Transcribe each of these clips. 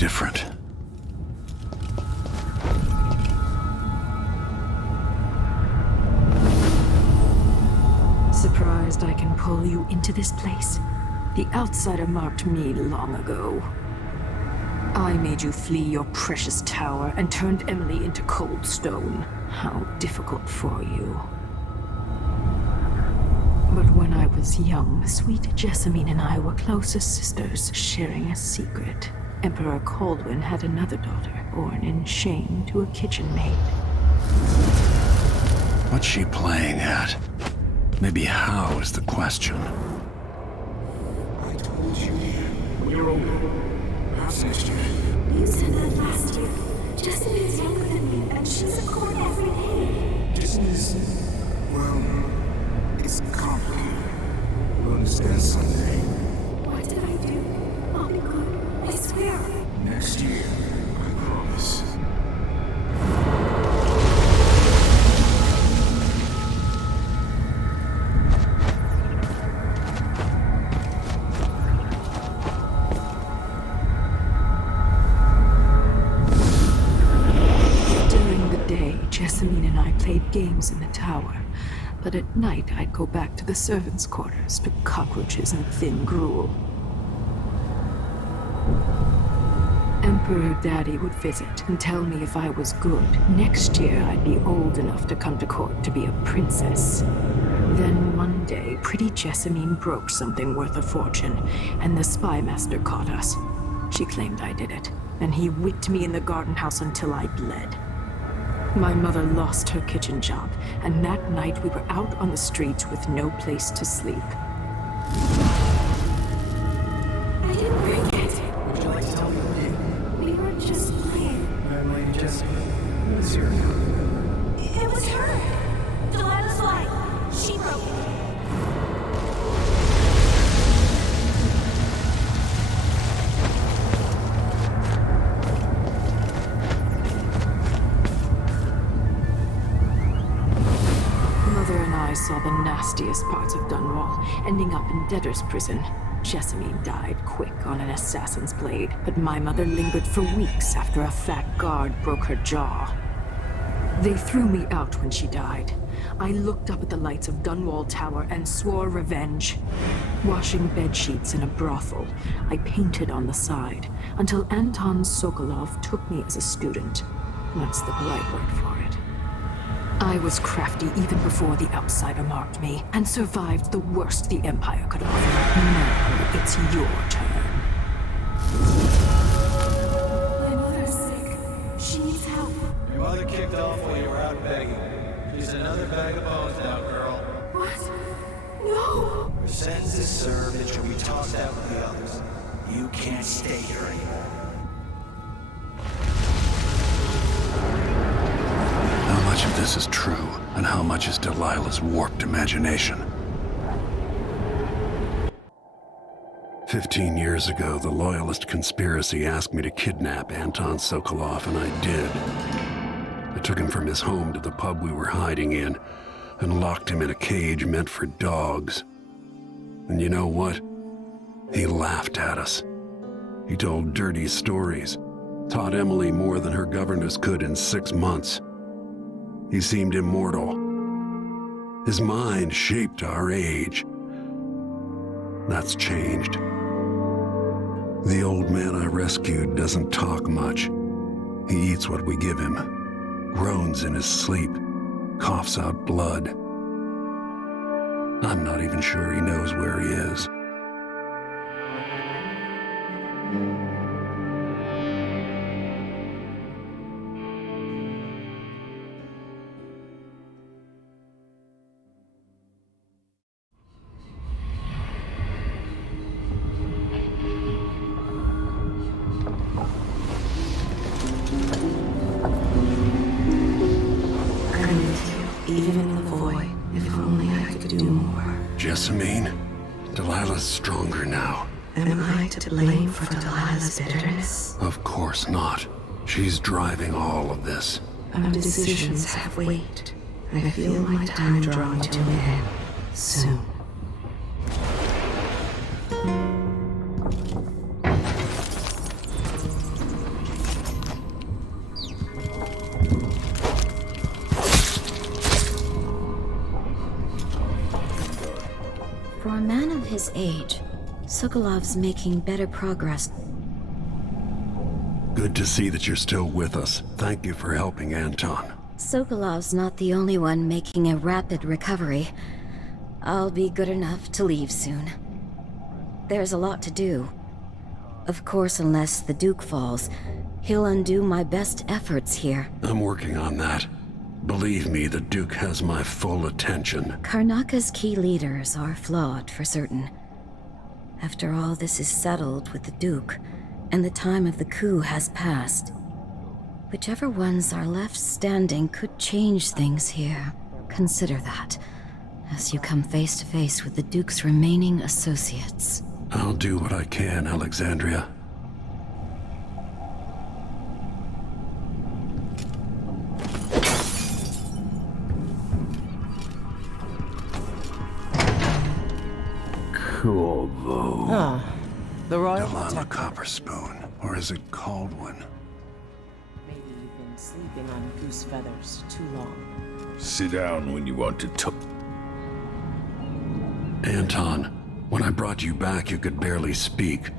different. Surprised I can pull you into this place? The outsider marked me long ago. I made you flee your precious tower and turned Emily into cold stone. How difficult for you. But when I was young, sweet Jessamine and I were close as sisters, sharing a secret. Emperor Kaldwin had another daughter, born in shame to a kitchen maid. What's she playing at? Maybe how is the question. I told you, we're older. Perhaps next year. You said that last year. Jessamine's younger than me, and she's a court every day. This is, well, it's complicated. You'll understand someday. What did I do? I'll be good. I swear. Next year, I promise. Jessamine and I played games in the tower, but at night I'd go back to the servants' quarters to cockroaches and thin gruel. Emperor Daddy would visit and tell me if I was good. Next year I'd be old enough to come to court to be a princess. Then one day, pretty Jessamine broke something worth a fortune, and the spy master caught us. She claimed I did it, and he whipped me in the garden house until I bled. My mother lost her kitchen job, and that night we were out on the streets with no place to sleep. I didn't break it. Would you like to tell me what you did? We were just playing. Lady Jessica. What's your name? It was her. Delilah's light. She broke it. I saw the nastiest parts of Dunwall, ending up in debtor's prison. Jessamine died quick on an assassin's blade, but my mother lingered for weeks after a fat guard broke her jaw. They threw me out when she died. I looked up at the lights of Dunwall Tower and swore revenge. Washing bedsheets in a brothel, I painted on the side, until Anton Sokolov took me as a student. That's the polite word for it. I was crafty even before the outsider marked me, and survived the worst the Empire could offer. Now it's your turn. My mother's sick. She needs help. Your mother kicked off while you were out begging. She's another bag of bones now, girl. What? No! Her sentence is served and she'll be tossed out with the others. You can't stay here anymore. How much of this is true, and how much is Delilah's warped imagination? 15 years ago, the Loyalist conspiracy asked me to kidnap Anton Sokolov, and I did. I took him from his home to the pub we were hiding in, and locked him in a cage meant for dogs. And you know what? He laughed at us. He told dirty stories, taught Emily more than her governess could in 6 months. He seemed immortal. His mind shaped our age. That's changed. The old man I rescued doesn't talk much. He eats what we give him, groans in his sleep, coughs out blood. I'm not even sure he knows where he is. Even in the void, if only I could do more. Jessamine, Delilah's stronger now. Am I to blame for Delilah's bitterness? Of course not. She's driving all of this. Our decisions have weight. I feel my time drawing to an end soon. For a man of his age, Sokolov's making better progress. Good to see that you're still with us. Thank you for helping Anton. Sokolov's not the only one making a rapid recovery. I'll be good enough to leave soon. There's a lot to do. Of course, unless the Duke falls, he'll undo my best efforts here. I'm working on that. Believe me, the Duke has my full attention. Karnaka's key leaders are flawed, for certain. After all this is settled with the Duke, and the time of the coup has passed, whichever ones are left standing could change things here. Consider that, as you come face to face with the Duke's remaining associates. I'll do what I can, Alexandria. Corvo. Ah, the Royal Delilah Protector. Copper Spoon, or is it called one? Maybe you've been sleeping on goose feathers too long. Sit down when you want to talk. Anton, when I brought you back, you could barely speak.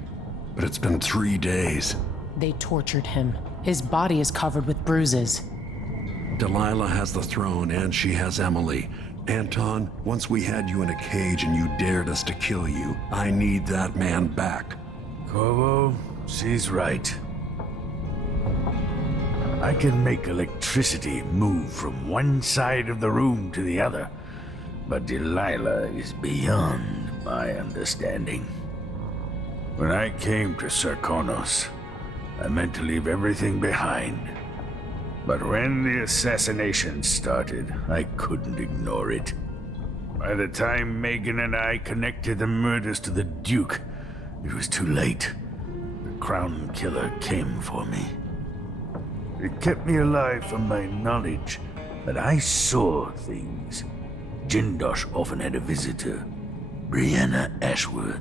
But it's been 3 days. They tortured him. His body is covered with bruises. Delilah has the throne, and she has Emily. Anton, once we had you in a cage and you dared us to kill you, I need that man back. Corvo, she's right. I can make electricity move from one side of the room to the other, but Delilah is beyond my understanding. When I came to Sarkonos, I meant to leave everything behind. But when the assassination started, I couldn't ignore it. By the time Megan and I connected the murders to the Duke, it was too late. The Crown Killer came for me. It kept me alive from my knowledge that I saw things. Jindosh often had a visitor, Brianna Ashworth.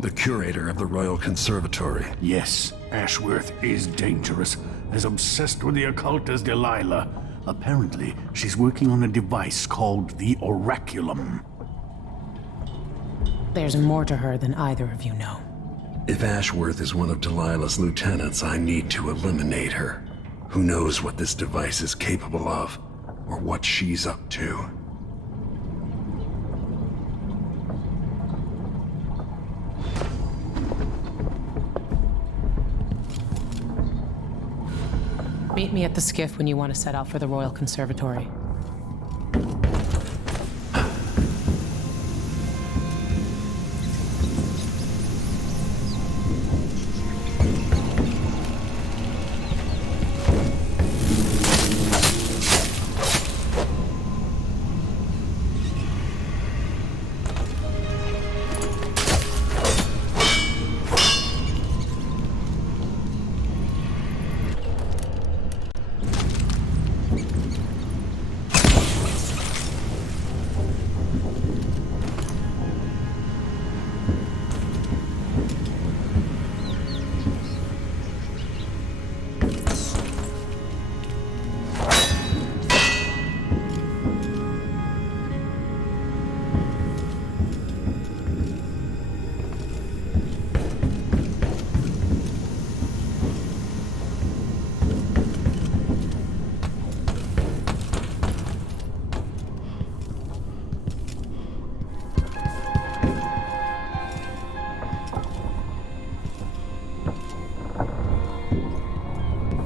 The curator of the Royal Conservatory. Yes, Ashworth is dangerous, as obsessed with the occult as Delilah. Apparently, she's working on a device called the Oraculum. There's more to her than either of you know. If Ashworth is one of Delilah's lieutenants, I need to eliminate her. Who knows what this device is capable of, or what she's up to. Meet me at the skiff when you want to set out for the Royal Conservatory.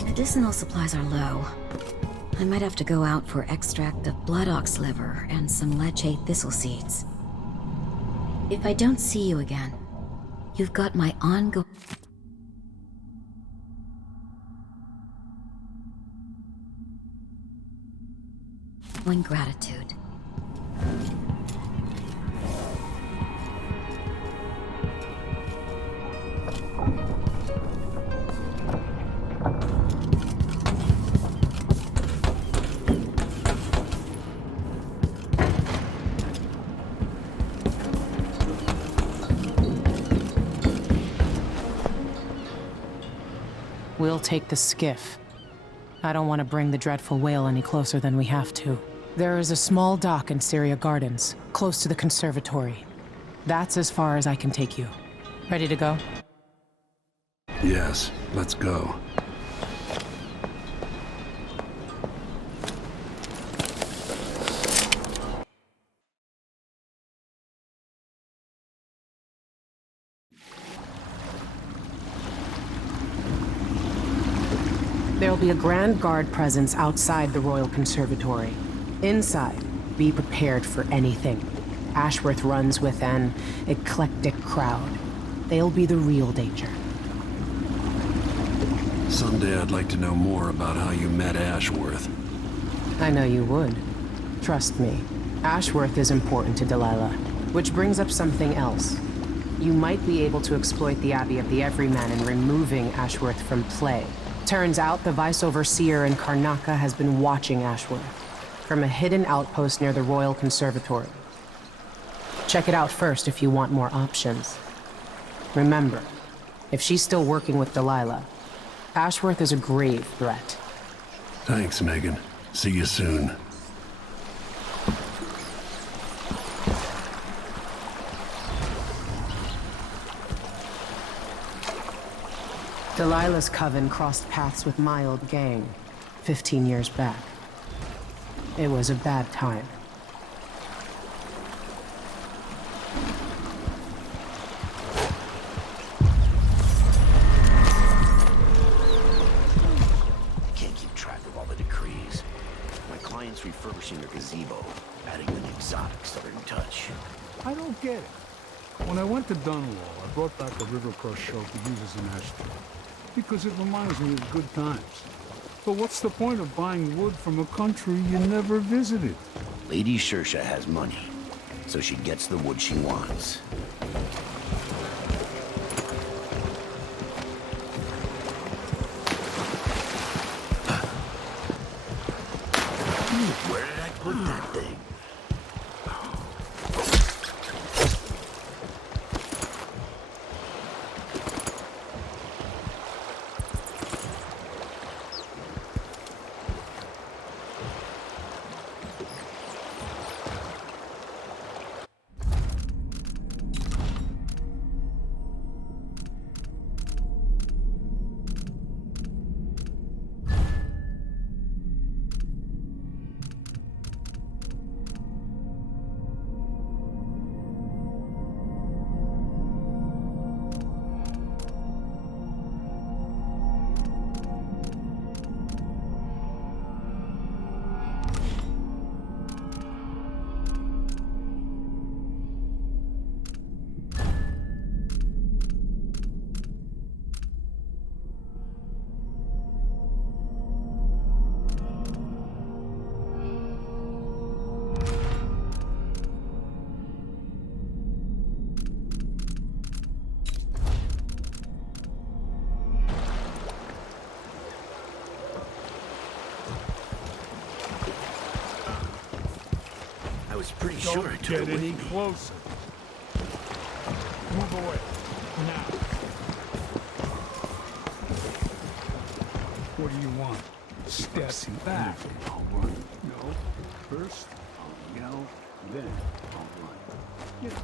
Medicinal supplies are low. I might have to go out for extract of blood ox liver and some leche thistle seeds. If I don't see you again, you've got my ongoing gratitude. We'll take the skiff. I don't want to bring the dreadful whale any closer than we have to. There is a small dock in Syria Gardens, close to the conservatory. That's as far as I can take you. Ready to go? Yes, let's go. There'll be a Grand Guard presence outside the Royal Conservatory. Inside, be prepared for anything. Ashworth runs with an eclectic crowd. They'll be the real danger. Someday I'd like to know more about how you met Ashworth. I know you would. Trust me. Ashworth is important to Delilah. Which brings up something else. You might be able to exploit the Abbey of the Everyman in removing Ashworth from play. Turns out the Vice Overseer in Karnaca has been watching Ashworth from a hidden outpost near the Royal Conservatory. Check it out first if you want more options. Remember, if she's still working with Delilah, Ashworth is a grave threat. Thanks, Megan. See you soon. Delilah's coven crossed paths with my old gang 15 years back. It was a bad time. Can't keep track of all the decrees. My client's refurbishing their gazebo, adding an exotics to their touch. I don't get it. When I went to Dunwall, I brought back a River Cross show to use as an ashtray. Because it reminds me of good times. But what's the point of buying wood from a country you never visited? Lady Shersha has money, so she gets the wood she wants. Where did I put that thing? I was pretty sure I took Don't it get with any me. closer. Move away. Now. What do you want? Step back. I'll run. No. First, I'll yell, then I'll run. Get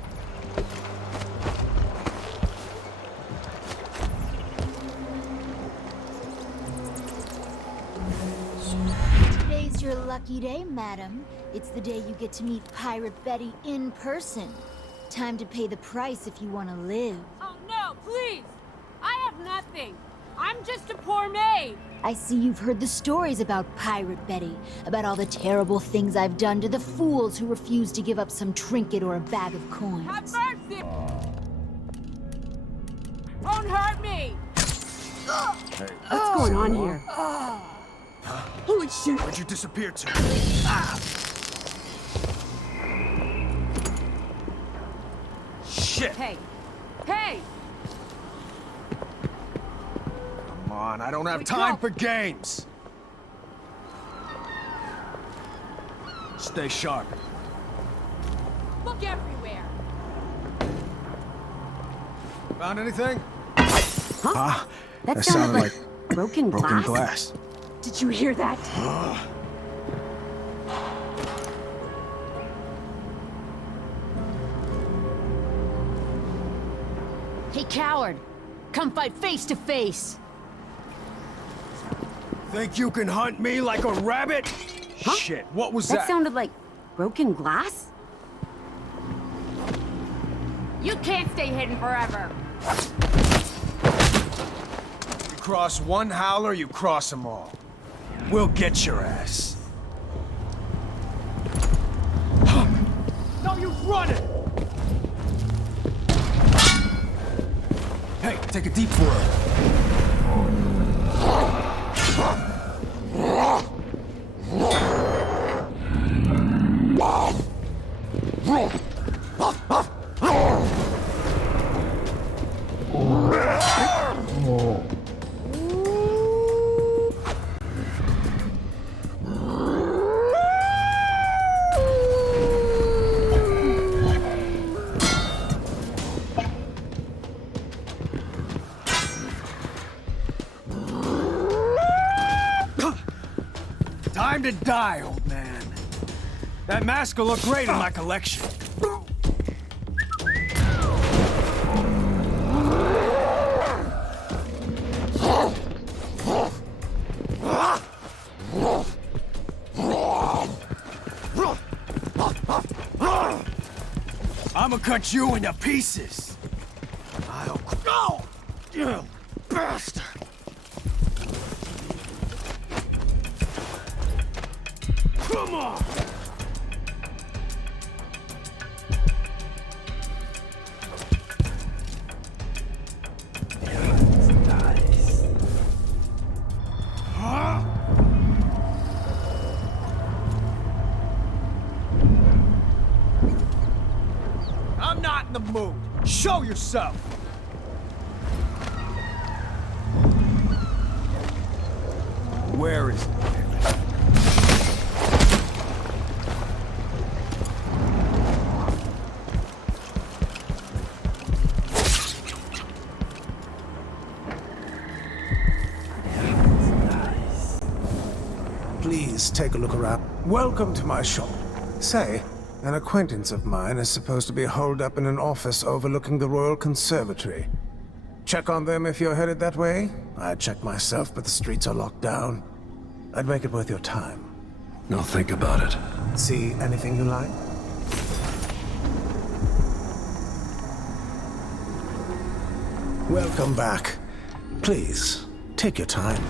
Today's your lucky day, madam. It's the day you get to meet Pirate Betty in person. Time to pay the price if you want to live. Oh no, please! I have nothing. I'm just a poor maid. I see you've heard the stories about Pirate Betty, about all the terrible things I've done to the fools who refuse to give up some trinket or a bag of coins. Have mercy! Don't hurt me! What's going on here? Holy shit! Where'd you disappear to? Shit! Hey! Hey! Come on, I don't have We time go. for games! Stay sharp. Look everywhere! Found anything? Huh? That sounded like broken glass. glass. Did you hear that? Hey, coward! Come fight face to face! Think you can hunt me like a rabbit? Huh? Shit, what was That that? sounded like broken glass? You can't stay hidden forever! You cross one howler, you cross them all. We'll get your ass. No, you run it! Hey, take a deep breath. Time to die, old man. That mask will look great in my collection. I'ma cut you into pieces. I'll... Oh! You bastard! Come on! Nice. Huh? I'm not in the mood. Show yourself! Where is it? Please take a look around. Welcome to my shop. Say, an acquaintance of mine is supposed to be holed up in an office overlooking the Royal Conservatory. Check on them if you're headed that way. I'd check myself, but the streets are locked down. I'd make it worth your time. I'll think about it. See anything you like? Welcome back. Please, take your time.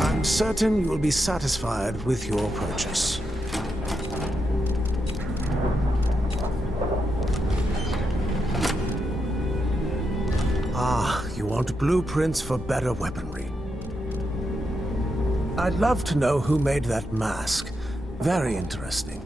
I'm certain you will be satisfied with your purchase. Ah, you want blueprints for better weaponry. I'd love to know who made that mask. Very interesting.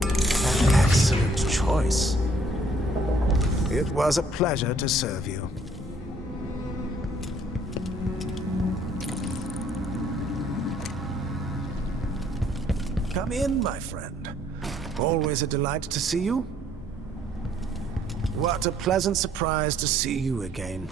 An excellent choice. It was a pleasure to serve you. Come in, my friend. Always a delight to see you. What a pleasant surprise to see you again.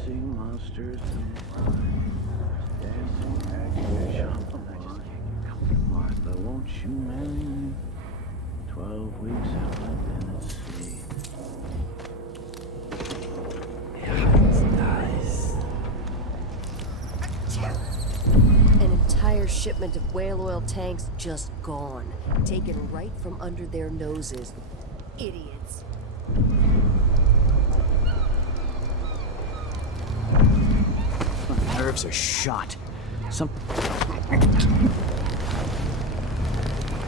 Chasing monsters and flies. Dancing at Martha, won't you marry me? 12 weeks out in Tennessee. An entire shipment of whale oil tanks just gone. Taken right from under their noses. Idiots. My nerves are shot.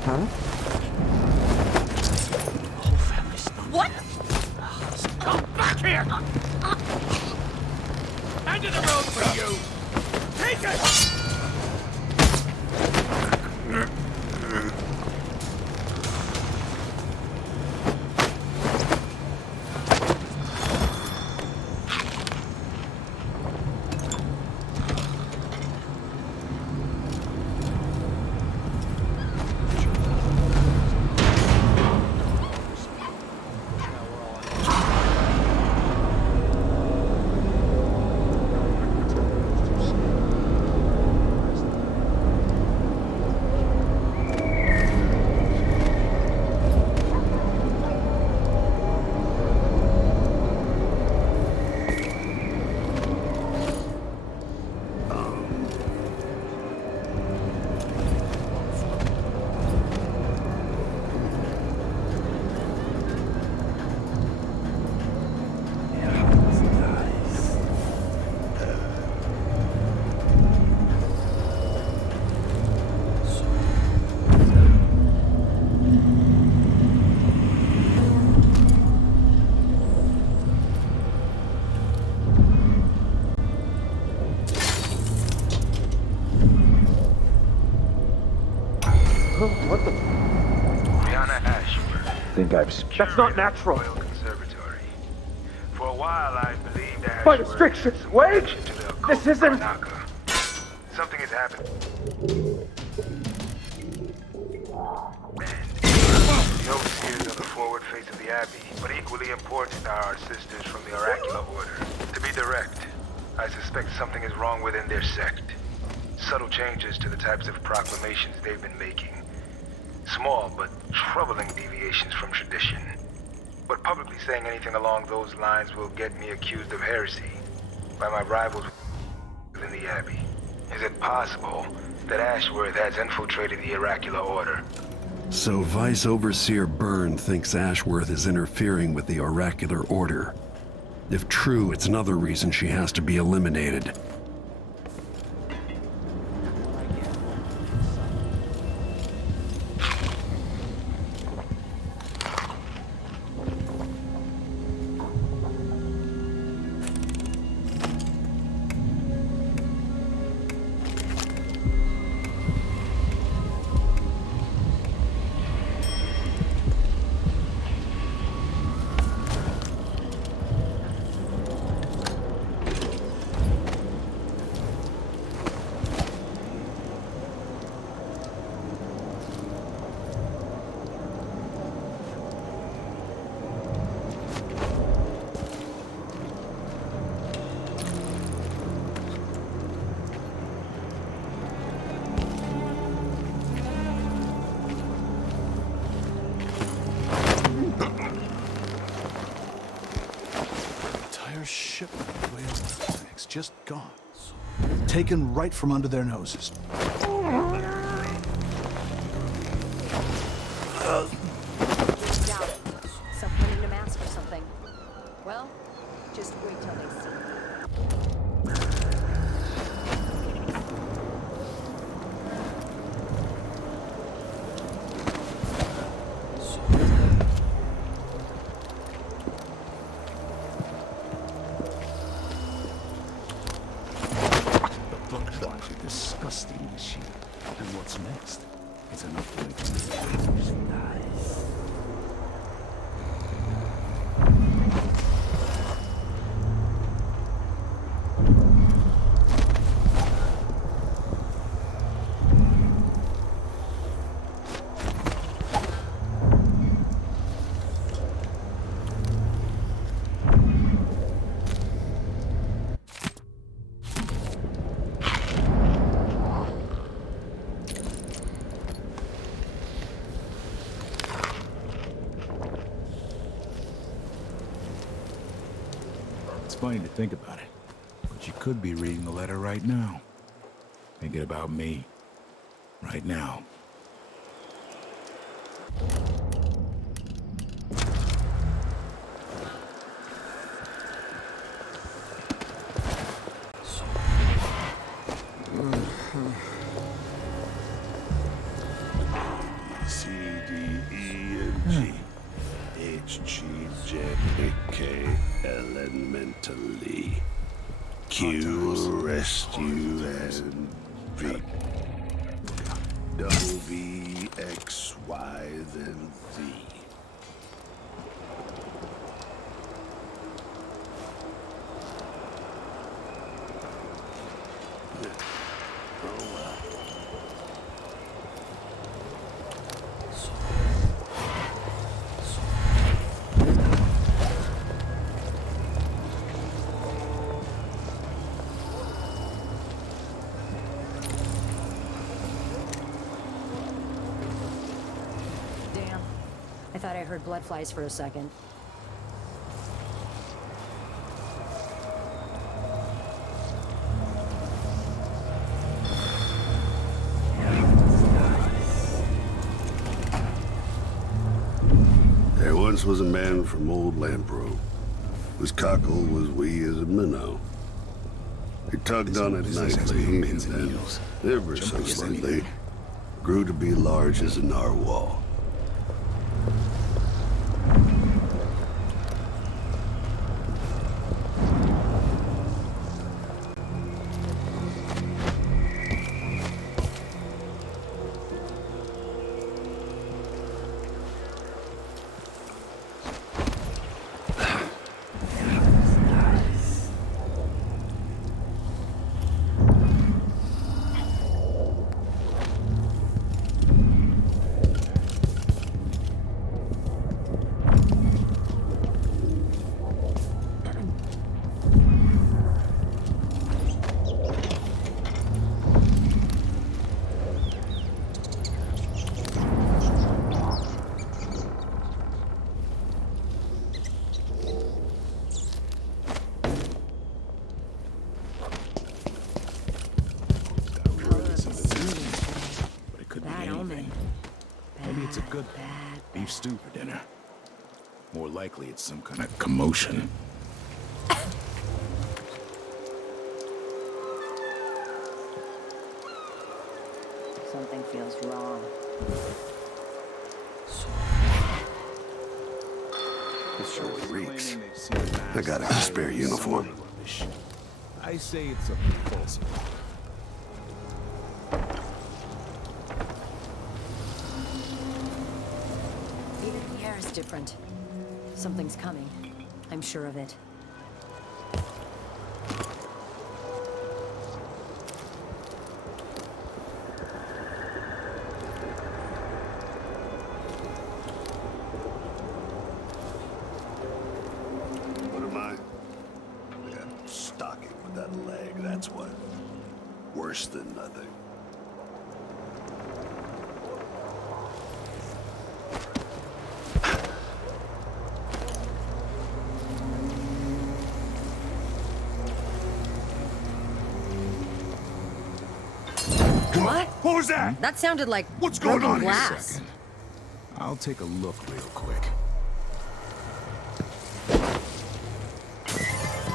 Huh? Whole family's What? Come back here! End of the road for you! Take it! What the? Brianna Ashworth. Think I've... That's not natural. Royal Conservatory. For a while, I believed Ashworth By restriction, wait! This isn't... Something has happened. The overseers are the forward face of the Abbey, but equally important are our sisters from the Oracular Order. To be direct, I suspect something is wrong within their sect. Subtle changes to the types of proclamations they've been making. Small but troubling deviations from tradition. But publicly saying anything along those lines will get me accused of heresy by my rivals within the Abbey. Is it possible that Ashworth has infiltrated the Oracular Order? So Vice Overseer Byrne thinks Ashworth is interfering with the Oracular Order. If true, it's another reason she has to be eliminated. Shipment of whale tanks just gone. Taken right from under their noses. Doubt it. Someone in a mask or something. Well, just wait till they see. Disgusting machine. And what's next? It's enough to make me nice. funny to think about it, but you could be reading the letter right now. Thinking about me. Right now. C, D, E, and G. H, G, J, K, L, and mentally. Q, rescue, and V. Double V, X, Y, then Z. Oh well. Damn. I thought I heard blood flies for a second. There once was a man from old Lampro, whose cockle was wee as a minnow. He tugged on it nightly, and then, ever so slightly, grew to be large as a narwhal. Maybe it's a good thing. Beef stew for dinner. More likely it's some kind of commotion. Something feels wrong. This sure reeks. I got a spare uniform. I say it's a false. Even the air is different. Something's coming. I'm sure of it. What am I? Yeah, stocking with that leg, that's what. Worse than nothing. What? What was that? That sounded like What's going broken on here? glass. Second. I'll take a look real quick.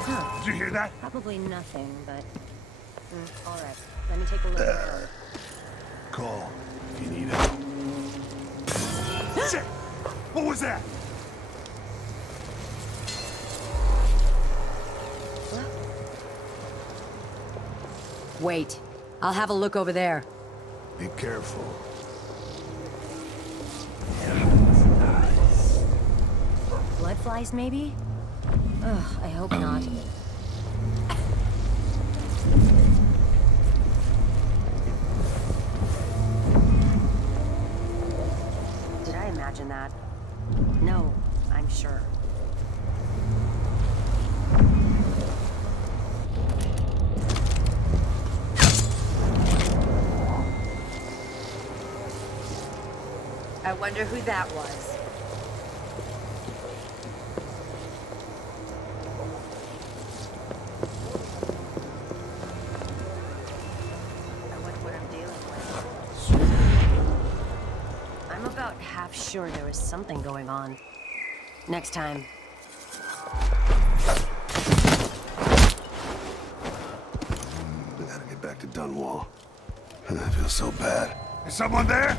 Huh. Did you hear that? Probably nothing, but... all right. Let me take a look at her. Call if you need help. Shit! What was that? Wait. I'll have a look over there. Be careful. Blood flies, maybe? Ugh, I hope not. Did I imagine that? No, I'm sure. I wonder who that was. sure there was something going on. Next time. We gotta get back to Dunwall. I feel so bad. Is someone there?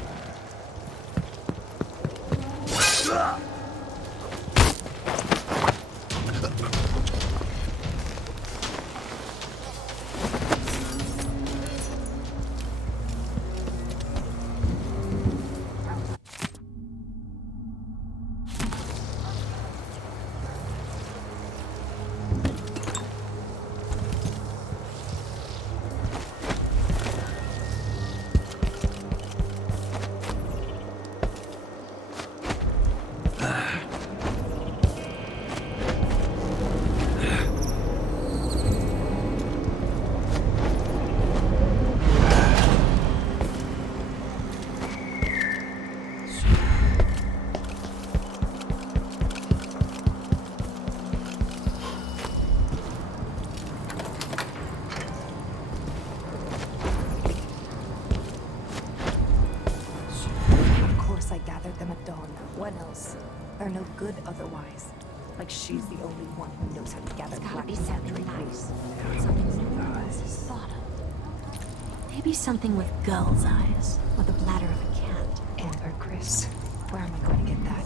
What else? They're no good otherwise. Like she's the only one who knows how to gather Gotta be black something factory nice. grease. Something no one else has thought of. Maybe something with gull's eyes, or the bladder of a cat. Ambergris. Where am I going to get that?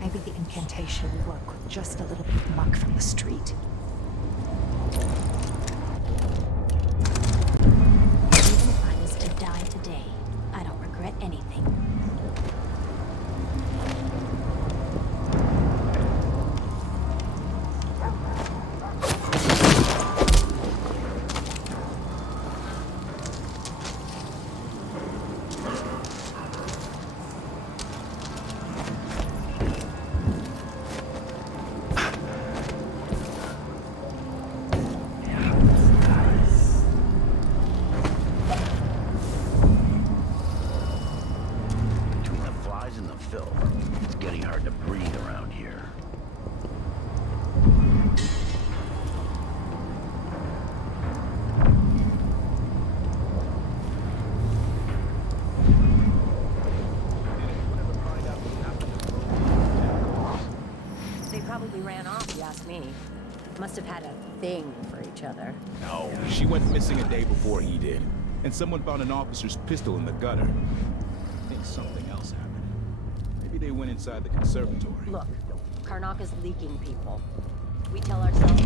Maybe the incantation will work with just a little bit of muck from the street. Even if I was to die today, I don't regret anything. It's getting hard to breathe around here. They probably ran off, if you ask me. Must have had a thing for each other. No, she went missing a day before he did. And someone found an officer's pistol in the gutter. I think something else happened. Maybe they went inside the conservatory. Look, Karnaka's leaking people. We tell ourselves...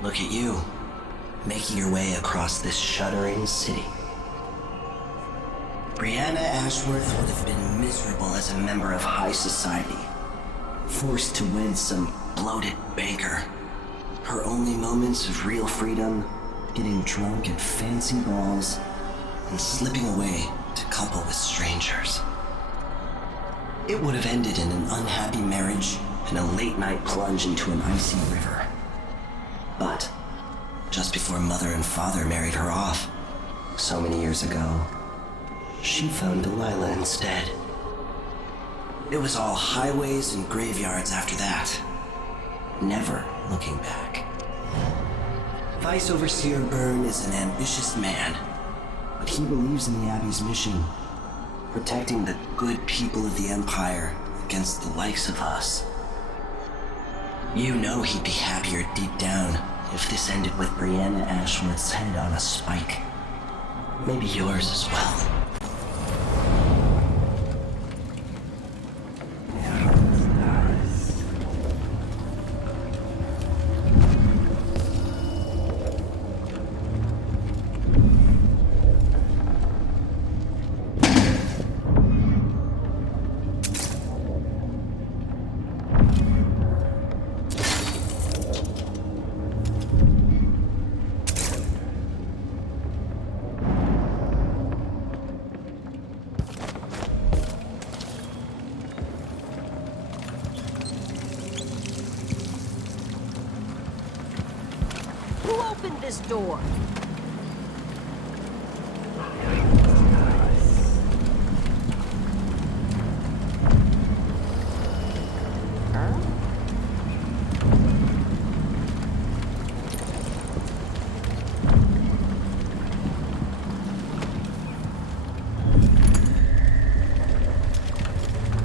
Look at you, making your way across this shuddering city. Brianna Ashworth would have been miserable as a member of high society, forced to wed some bloated banker. Her only moments of real freedom, getting drunk at fancy balls, and slipping away to couple with strangers. It would have ended in an unhappy marriage and a late-night plunge into an icy river. But just before Mother and Father married her off, so many years ago, she found Delilah instead. It was all highways and graveyards after that, never looking back. Vice Overseer Byrne is an ambitious man, but he believes in the Abbey's mission, protecting the good people of the Empire against the likes of us. You know he'd be happier deep down if this ended with Brianna Ashworth's head on a spike. Maybe yours as well. Who opened this door?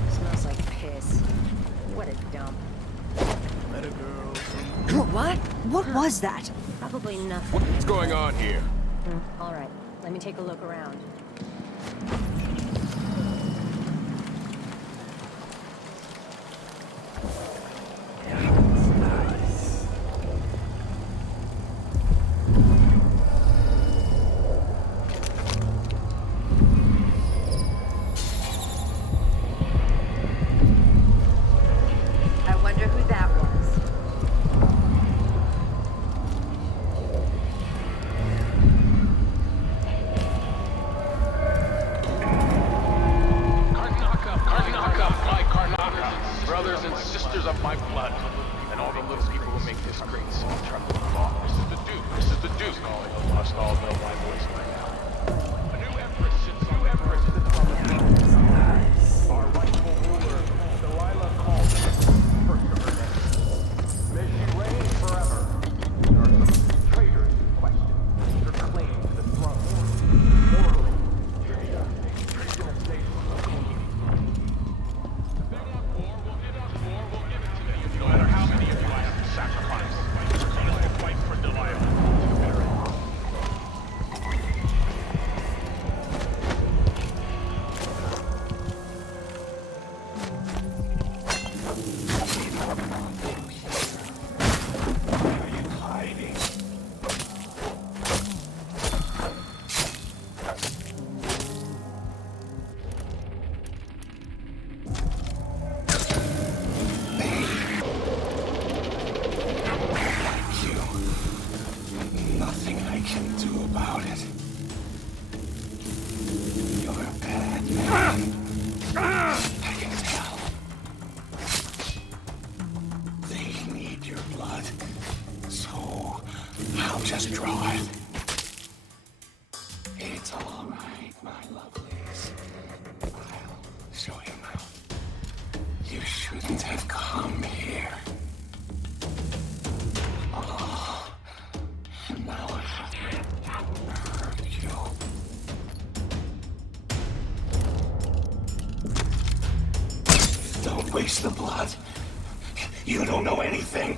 Smells like piss. What a dump. Let a girl. What? What was that? Probably nothing. What's going on here? All right, let me take a look around. I wonder who that was. Karnaka, my Karnaka, brothers and sisters of my blood, and all the little people who make this great small truckle of law. This is the Duke. This is the Duke. You must all know my voice by now. A new empress sits on the throne. Our rightful ruler, Delilah calls her first of her name. May she reign forever. There are some traitors in question. Her claim to the throne. Morally, treason of state. No matter how many of you I have to sacrifice, I'm going to fight for Delilah. Nothing I can do about it. You're a bad man. I can tell. They need your blood, so I'll just draw it. It's all right, my lovelies. I'll show him out. You shouldn't have come here. Oh. And now I have to hurt you. Don't waste the blood. You don't know anything.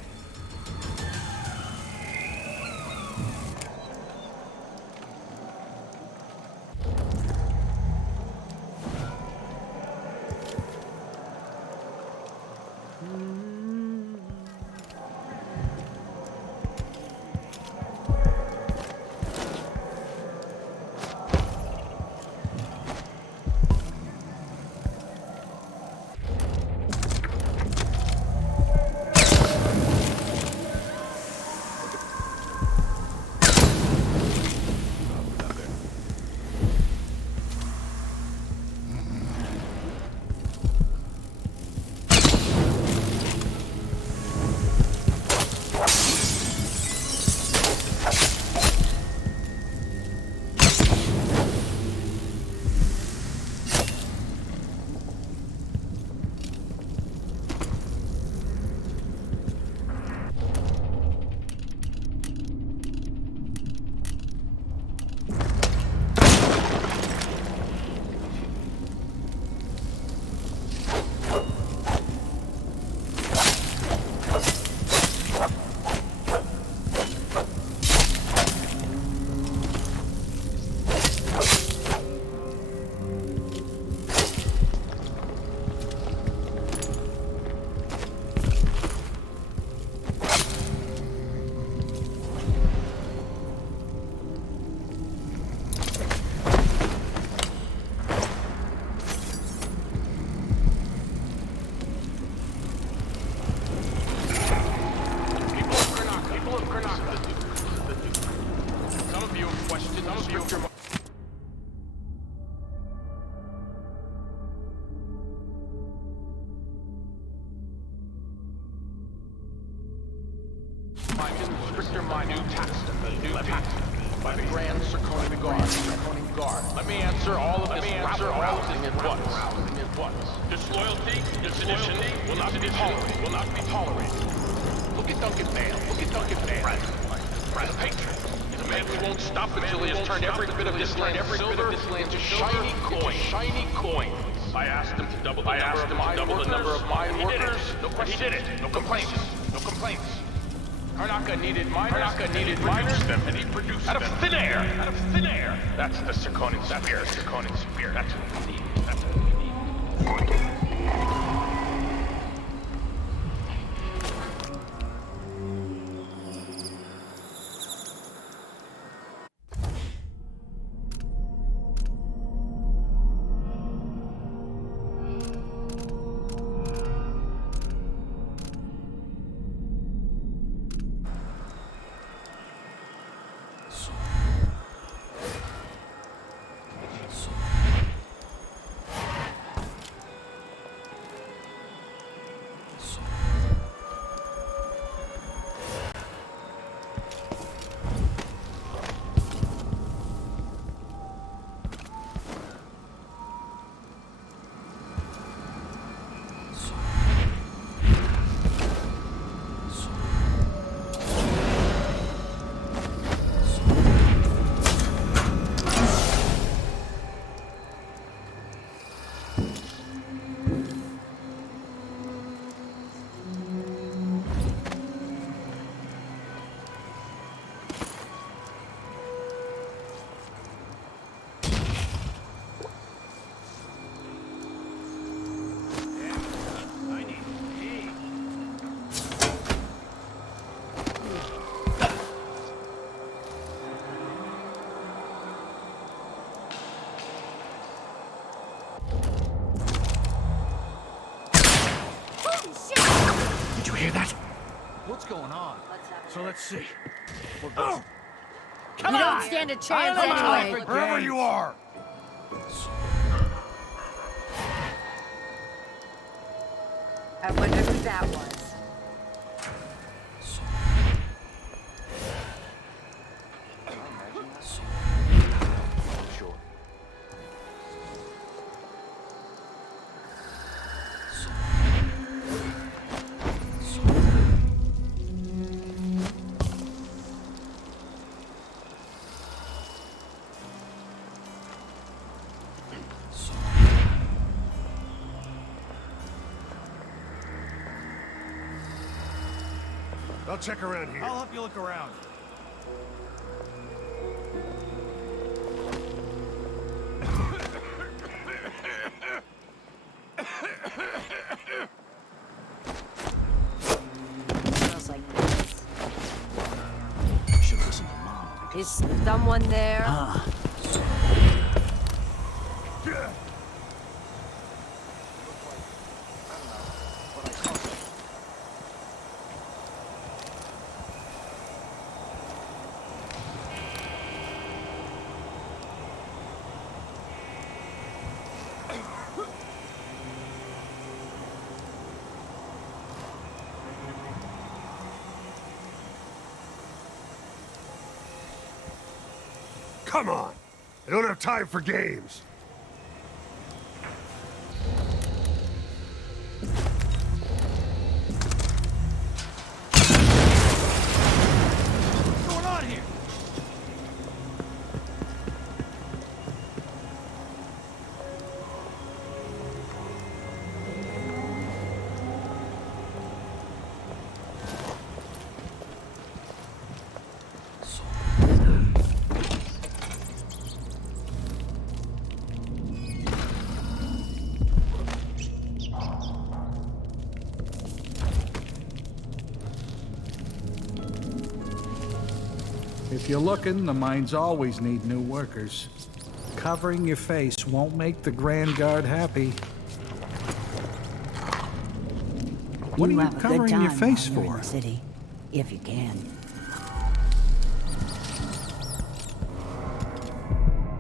new tax, by the Grand Circonian Guard. Let me answer all of this rousing at once. Disloyalty, sedition will not be tolerated. Look at Duncan Vale. Right. He's a patriot. He's a man who won't stop until he has turned every bit of this land into shiny coins. I asked him to double the number of mine workers. He did it. No complaints. Karnaka needed miners, and he produced them. Out of thin air. That's the Circonian spear. That's what we need. Did you hear that? What's going on? So let's see. You don't stand a chance anyway. Wherever you are. I wonder who that was. I'll check around here. I'll help you look around. Smells like this. Should listen to Mom. Is someone there? Come on! I don't have time for games. What's going on here? If you're looking, the mines always need new workers. Covering your face won't make the Grand Guard happy. What are you covering your face for? In the city, if you can.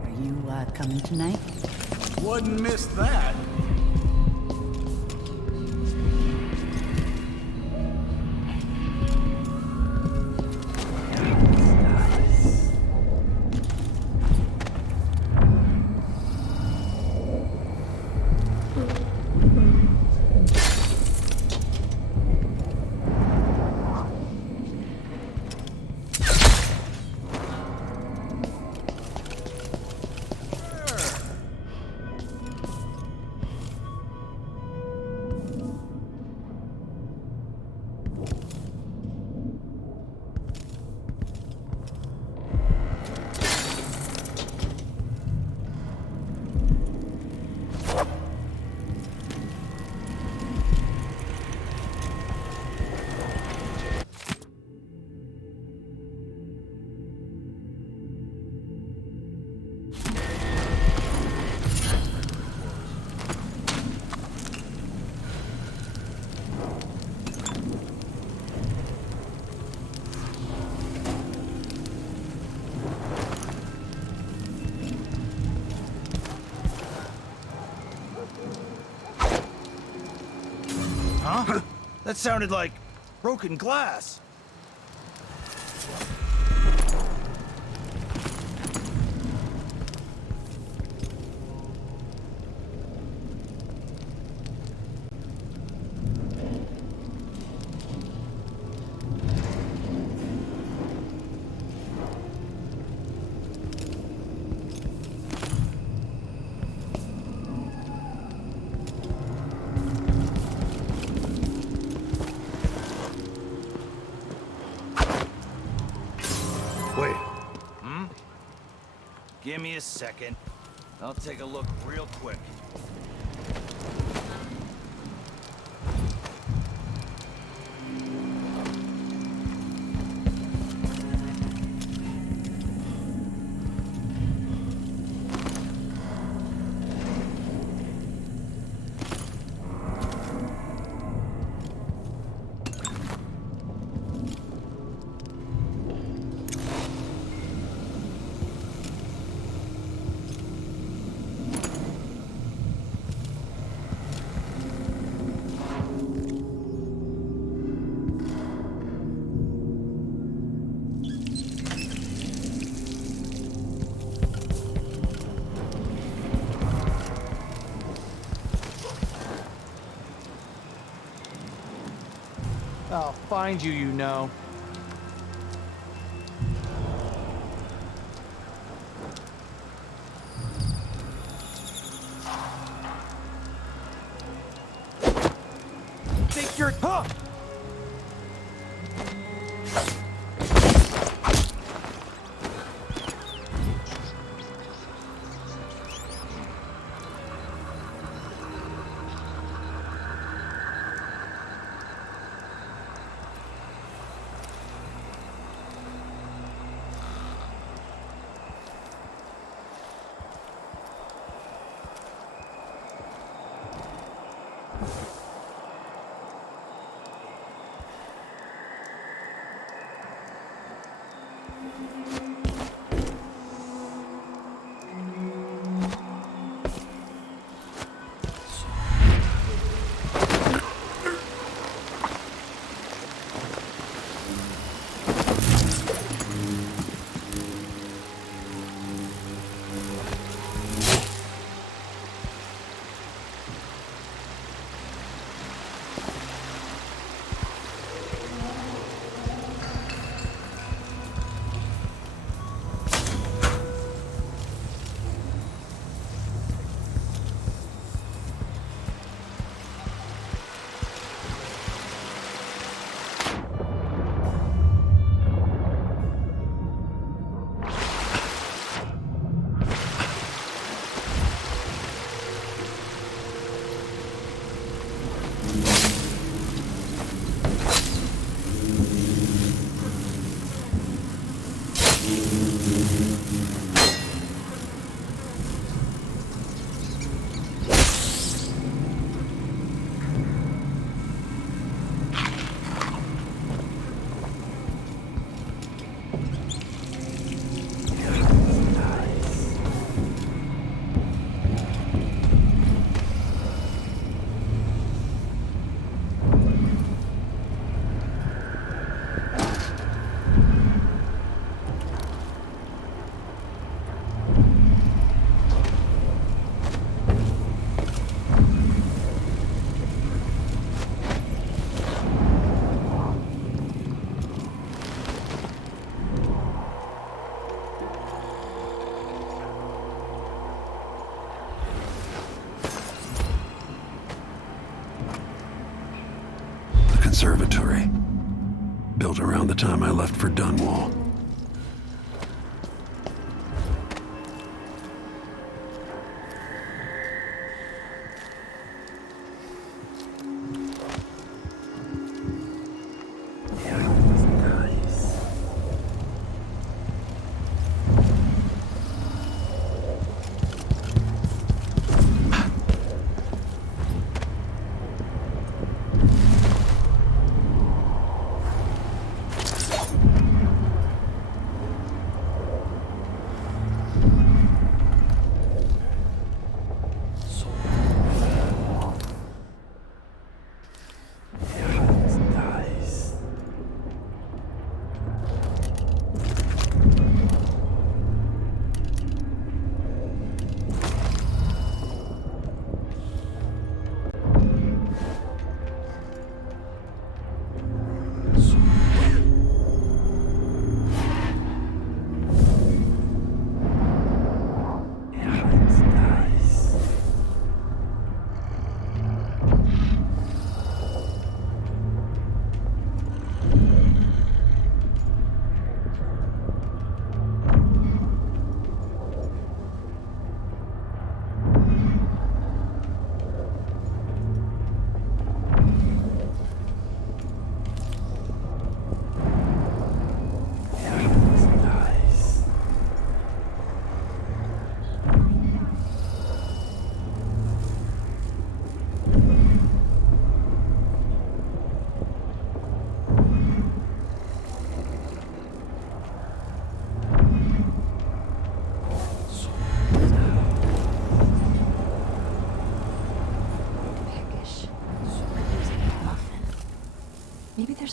Are you coming tonight? Wouldn't miss that. Huh? That sounded like broken glass. Wait. Give me a second. I'll take a look real quick. I'll find you, you know. Think you're... Huh! Conservatory. Built around the time I left for Dunwall.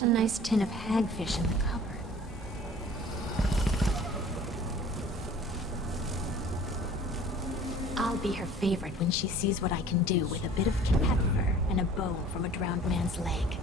There's a nice tin of hagfish in the cupboard. I'll be her favorite when she sees what I can do with a bit of cat fur and a bone from a drowned man's leg.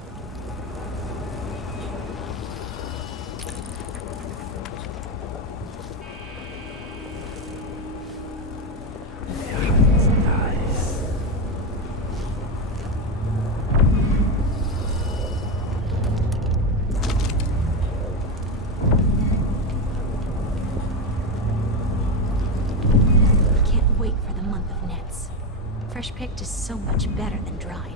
Fresh picked is so much better than dried.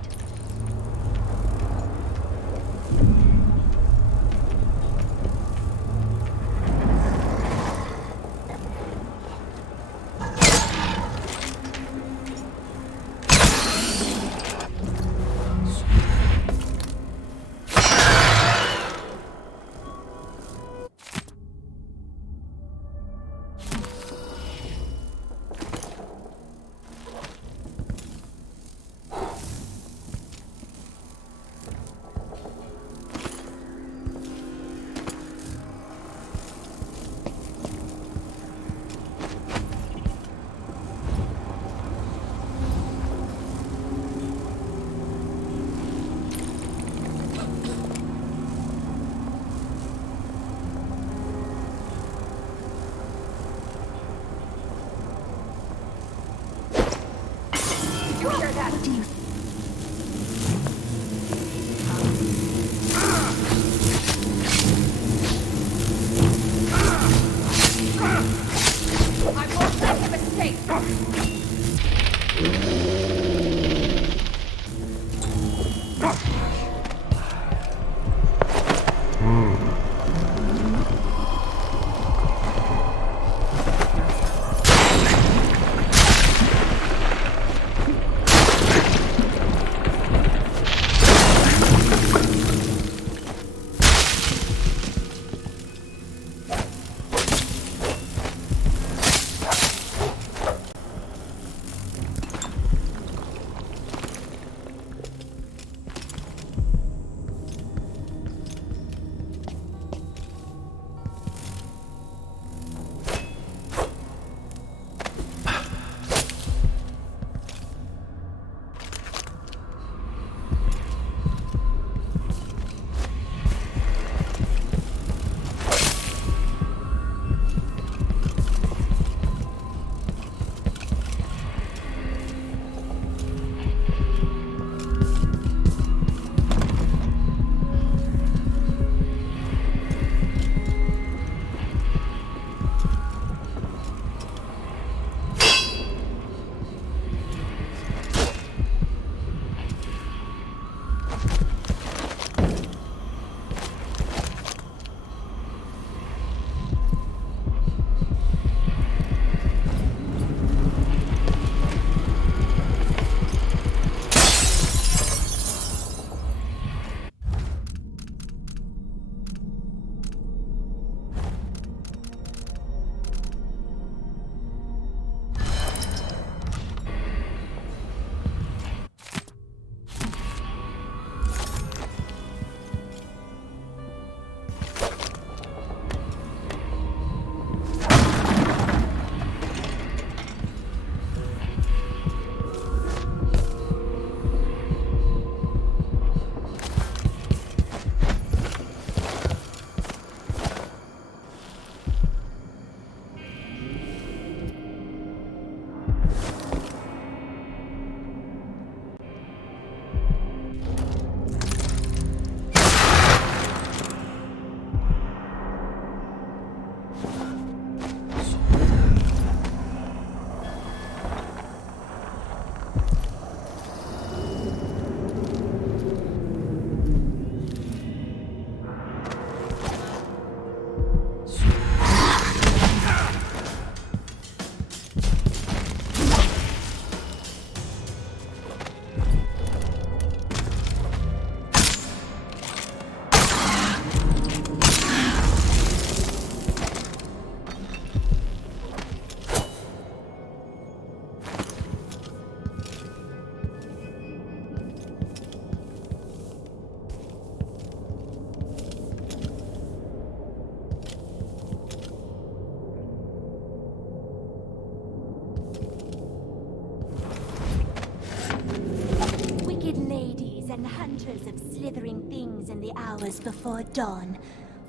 and hunters of slithering things in the hours before dawn,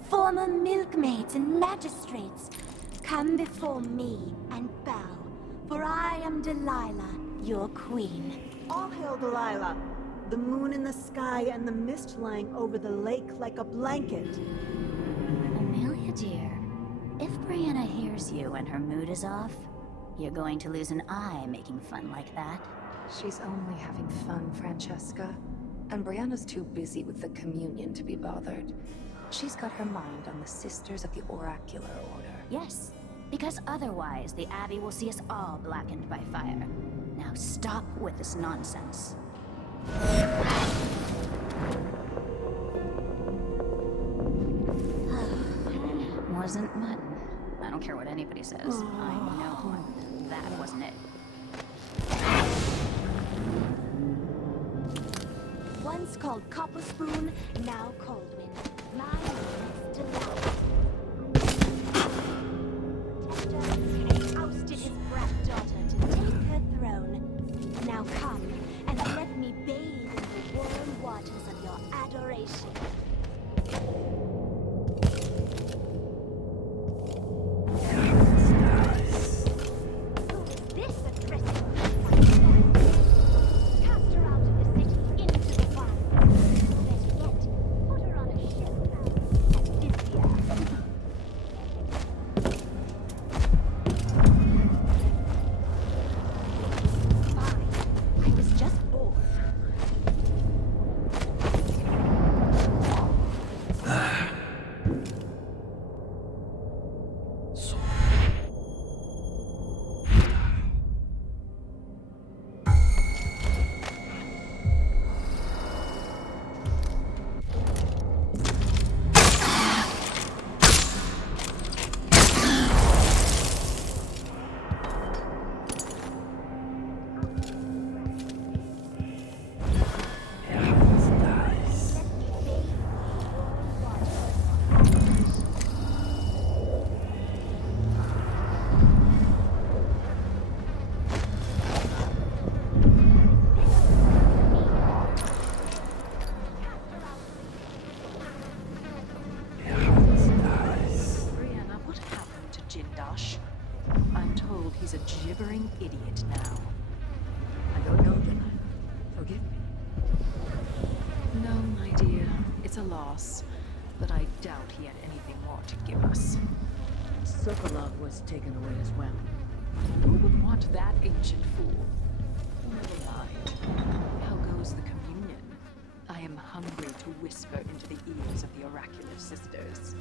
former milkmaids and magistrates, come before me and bow, for I am Delilah, your queen. All hail Delilah! The moon in the sky and the mist lying over the lake like a blanket. Amelia, dear, if Brianna hears you and her mood is off, you're going to lose an eye making fun like that. She's only having fun, Francesca. And Brianna's too busy with the communion to be bothered. She's got her mind on the Sisters of the Oracular Order. Yes, because otherwise the Abbey will see us all blackened by fire. Now stop with this nonsense. Wasn't mutton. I don't care what anybody says. I know that wasn't it. Once called Copper Spoon, now Coldwind. My name is Delilah. Tester ousted his brat daughter to take her throne. Now come and let me bathe in the warm waters of your adoration. He's a gibbering idiot now. I don't know, Delilah. Forgive me. No, my dear. It's a loss. But I doubt he had anything more to give us. Sokolov was taken away as well. Who would want that ancient fool? Never mind. How goes the communion? I am hungry to whisper into the ears of the oracular sisters.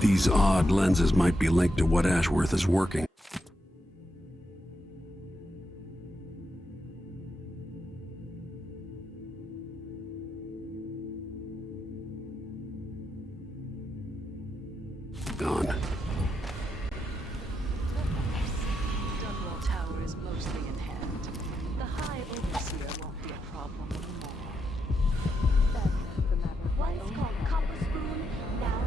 These odd lenses might be linked to what Ashworth is working. On. Dunwall Tower is mostly in hand. The High Overseer won't be a problem anymore. That's the matter of my own called Copper Spoon, now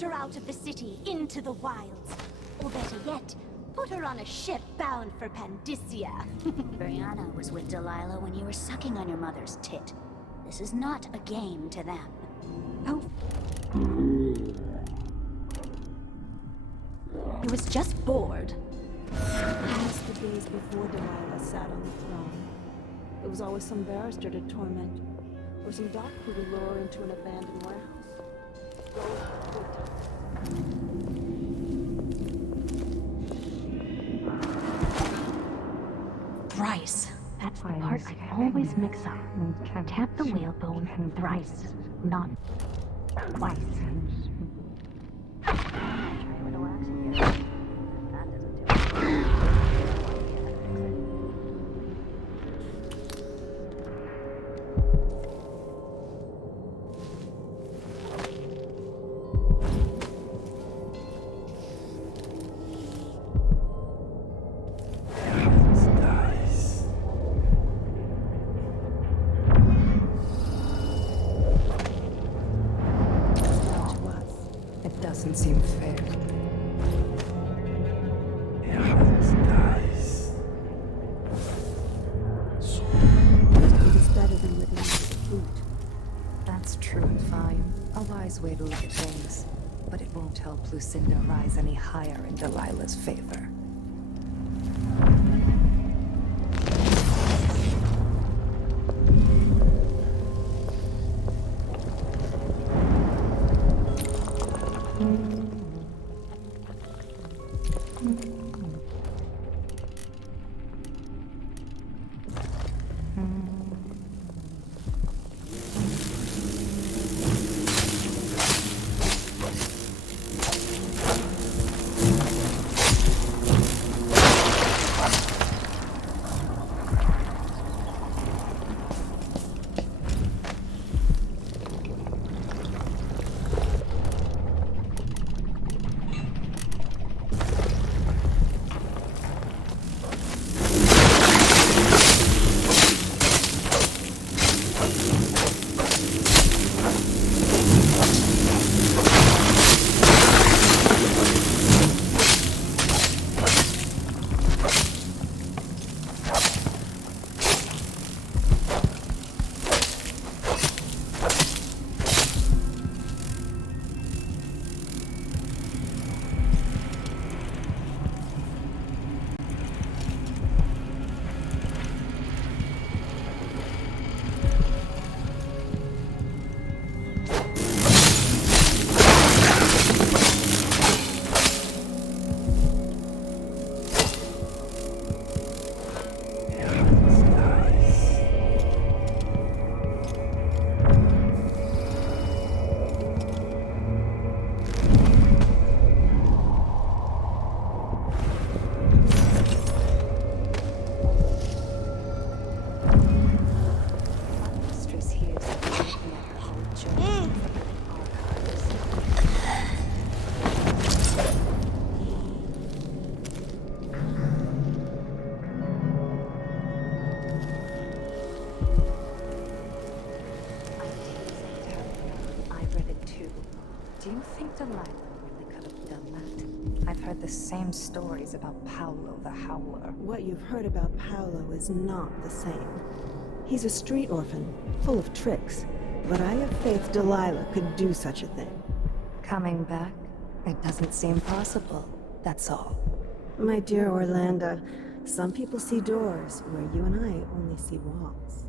her out of the city into the wilds. Or better yet, put her on a ship bound for Pandysia. Brianna was with Delilah when you were sucking on your mother's tit. This is not a game to them. Oh. I was just bored. days before Delilah sat on the throne. It was always some barrister to torment, or some doctor to lure into an abandoned warehouse. Thrice. That's the part I always mix up. Tap the whalebone thrice, not twice. It doesn't seem fair. It is better than living with a boot. That's true and fine. A wise way to look at things. But it won't help Lucinda rise any higher in Delilah's favor. The same stories about Paolo the Howler. What you've heard about Paolo is not the same. He's a street orphan, full of tricks. But I have faith Delilah could do such a thing. Coming back? It doesn't seem possible, that's all. My dear Orlando, some people see doors where you and I only see walls.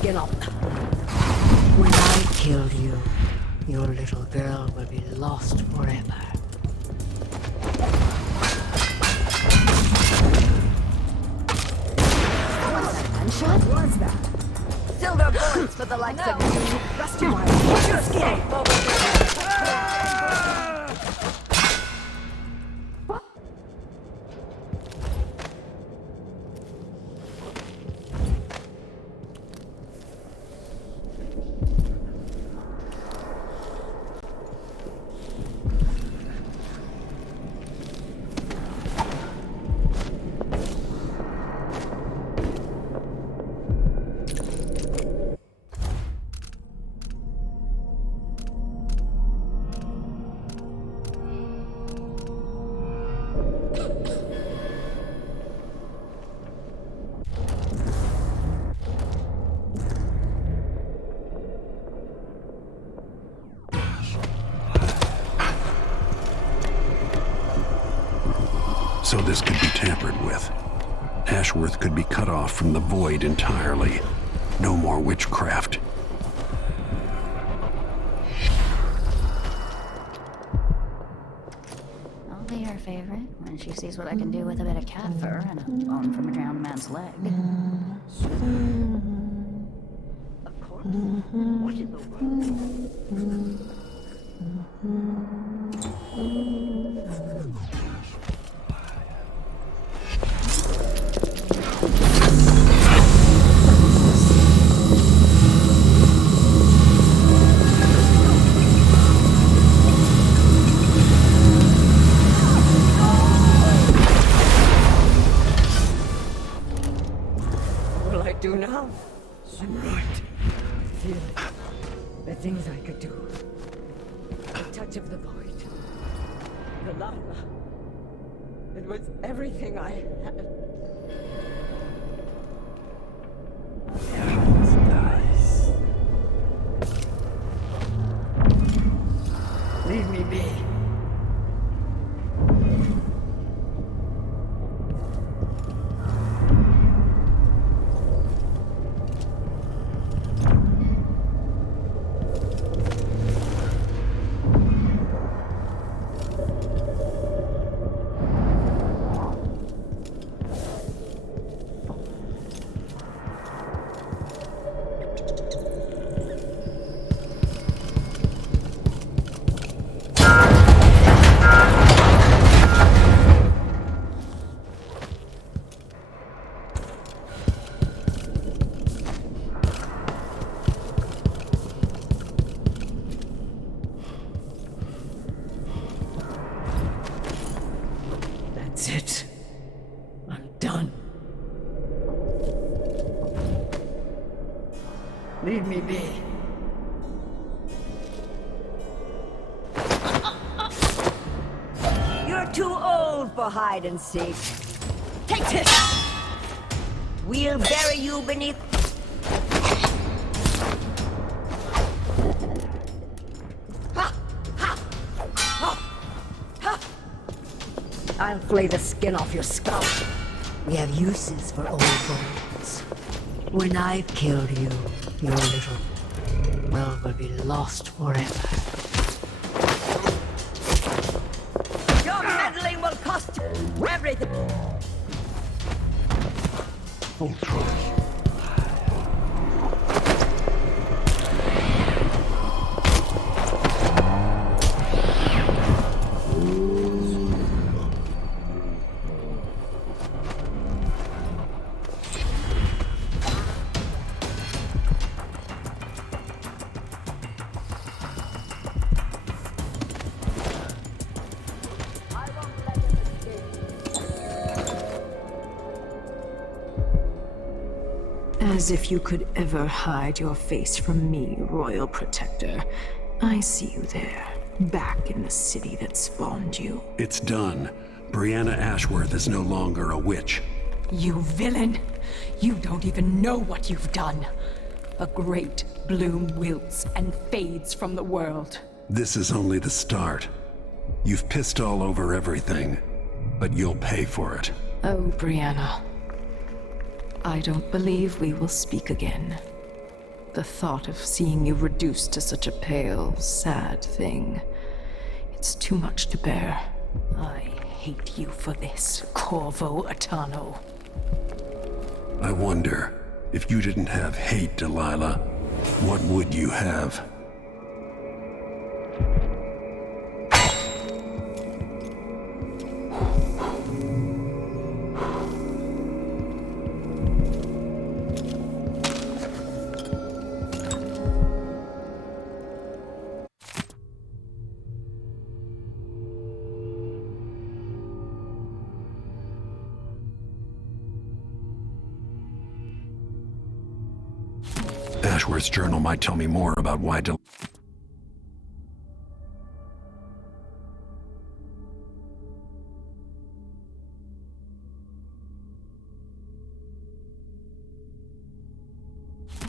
skin off. When I kill you, your little girl will be lost forever. What was that? Silver bullets for the likes of you. Rusty wire. What's your escape? So this could be tampered with. Ashworth could be cut off from the void entirely. No more witchcraft. I'll be her favorite when she sees what I can do with a bit of cat fur and a bone from a drowned man's leg. Of course. What in the world? What will I do now? I'm right. Feel the things I could do. The touch of the void. The lava. It was everything I had. Leave me be. That's it. I'm done. Leave me be. You're too old for hide and seek. Take this! We'll bury you beneath... I'll flay the skin off your skull. We have uses for old bones. When I've killed you, your little world will be lost forever. Your meddling will cost you everything! As if you could ever hide your face from me, Royal Protector. I see you there, back in the city that spawned you. It's done. Brianna Ashworth is no longer a witch. You villain! You don't even know what you've done. A great bloom wilts and fades from the world. This is only the start. You've pissed all over everything, but you'll pay for it. Oh, Brianna. I don't believe we will speak again. The thought of seeing you reduced to such a pale, sad thing. It's too much to bear. I hate you for this, Corvo Atano. I wonder, if you didn't have hate, Delilah, what would you have? Ashworth's journal might tell me more about why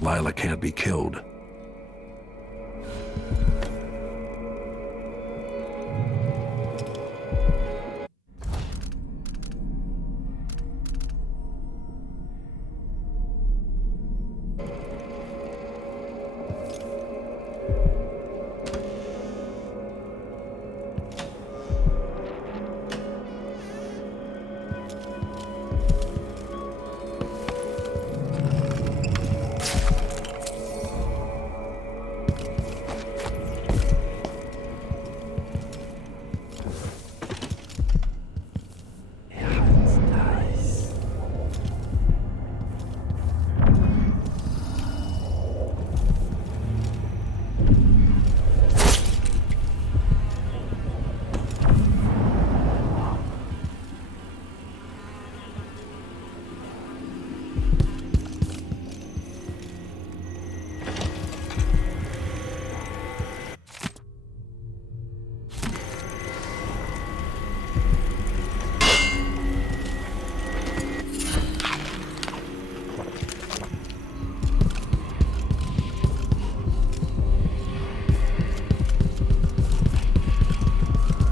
Delilah can't be killed.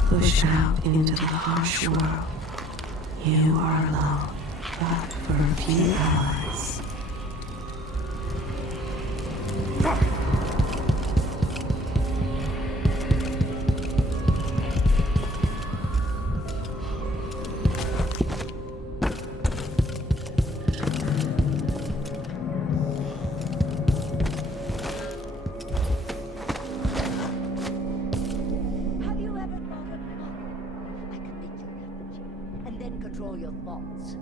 Push out into the harsh world. You are alone, but for a few hours. Control your thoughts.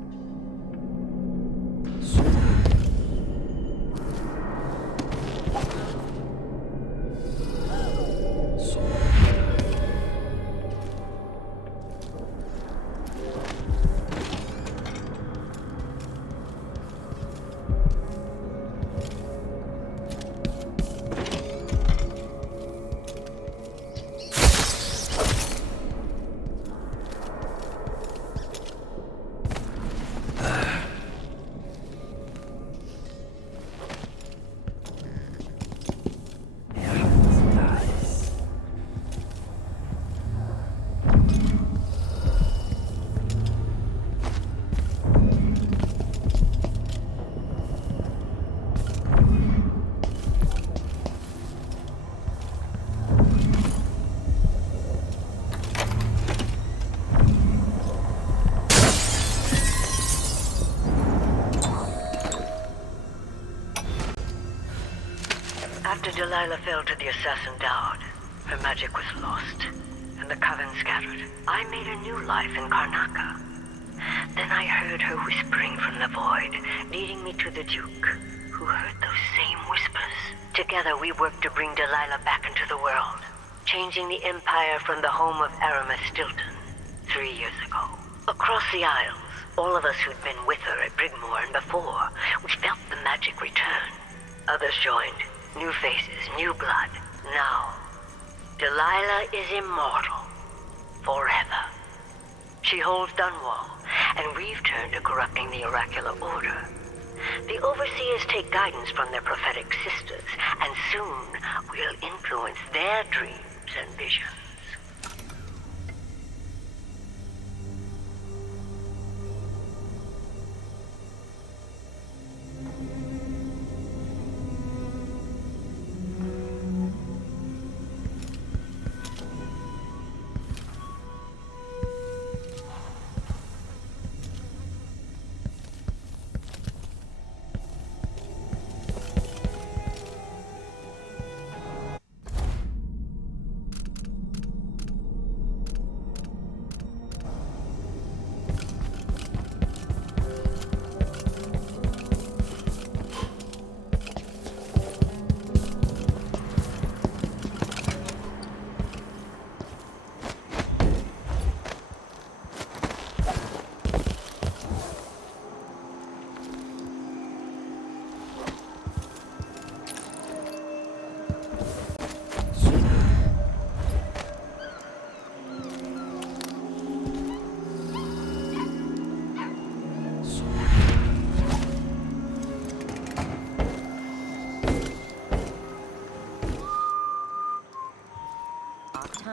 After Delilah fell to the assassin Dowd, her magic was lost, and the coven scattered. I made a new life in Karnaca. Then I heard her whispering from the void, leading me to the Duke, who heard those same whispers. Together we worked to bring Delilah back into the world, changing the Empire from the home of Aramis Stilton 3 years ago. Across the Isles, all of us who'd been with her at Brigmore and before, we felt the magic return. Others joined. New faces, new blood. Now, Delilah is immortal. Forever. She holds Dunwall, and we've turned to corrupting the oracular order. The Overseers take guidance from their prophetic sisters, and soon we'll influence their dreams and visions.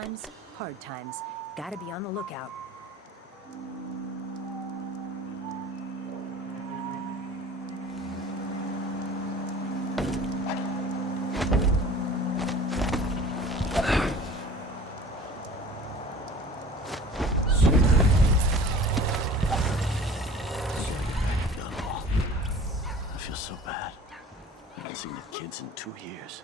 times, hard times. Gotta be on the lookout. I feel so bad. I haven't seen the kids in 2 years.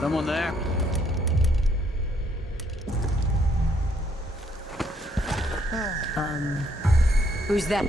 Someone there? Who's that?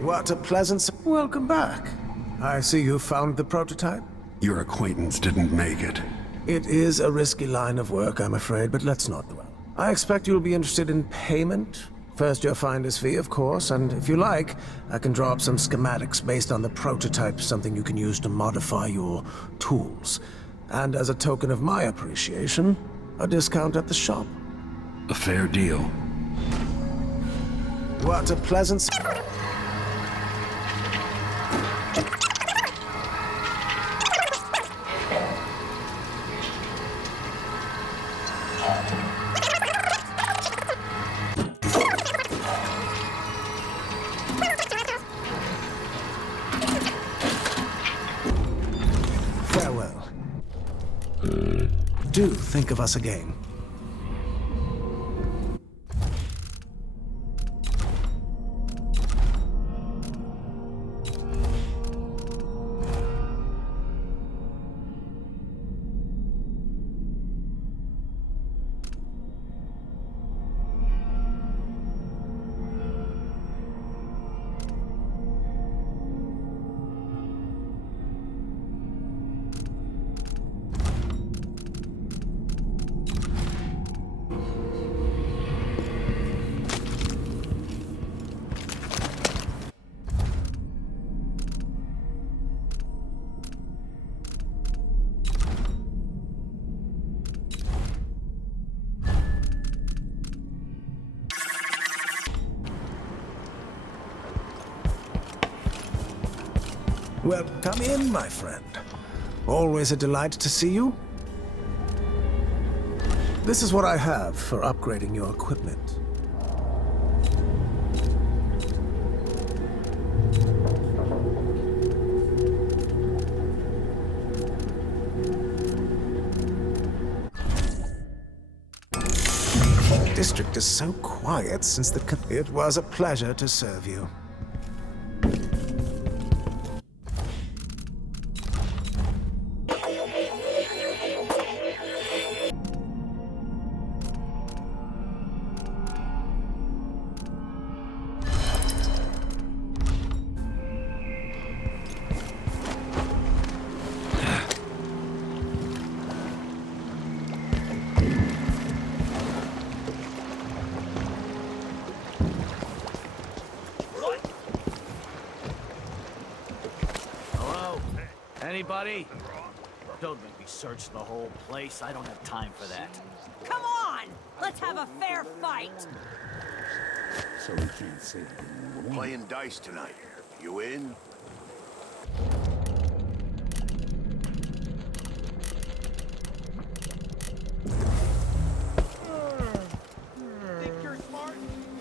What a pleasant... Welcome back. I see you found the prototype. Your acquaintance didn't make it. It is a risky line of work, I'm afraid, but let's not dwell. I expect you'll be interested in payment. First your finder's fee, of course, and if you like, I can draw up some schematics based on the prototype, something you can use to modify your tools. And as a token of my appreciation, a discount at the shop. A fair deal. What a pleasant... Farewell. Do think of us again. Well, come in, my friend. Always a delight to see you. This is what I have for upgrading your equipment. The district is so quiet since the... It was a pleasure to serve you. Anybody? Don't make me search the whole place. I don't have time for that. Come on! Let's have a fair fight! So we can't say We're playing dice tonight. You in?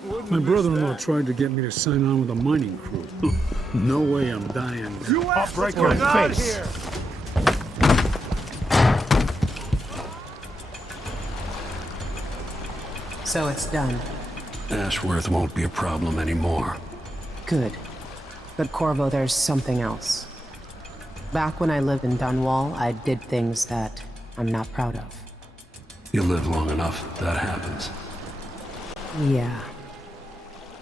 Wouldn't My brother-in-law tried to get me to sign on with a mining crew. No way I'm dying. I'll break your face. So it's done. Ashworth won't be a problem anymore. Good. But Corvo, there's something else. Back when I lived in Dunwall, I did things that I'm not proud of. You live long enough, that happens. Yeah.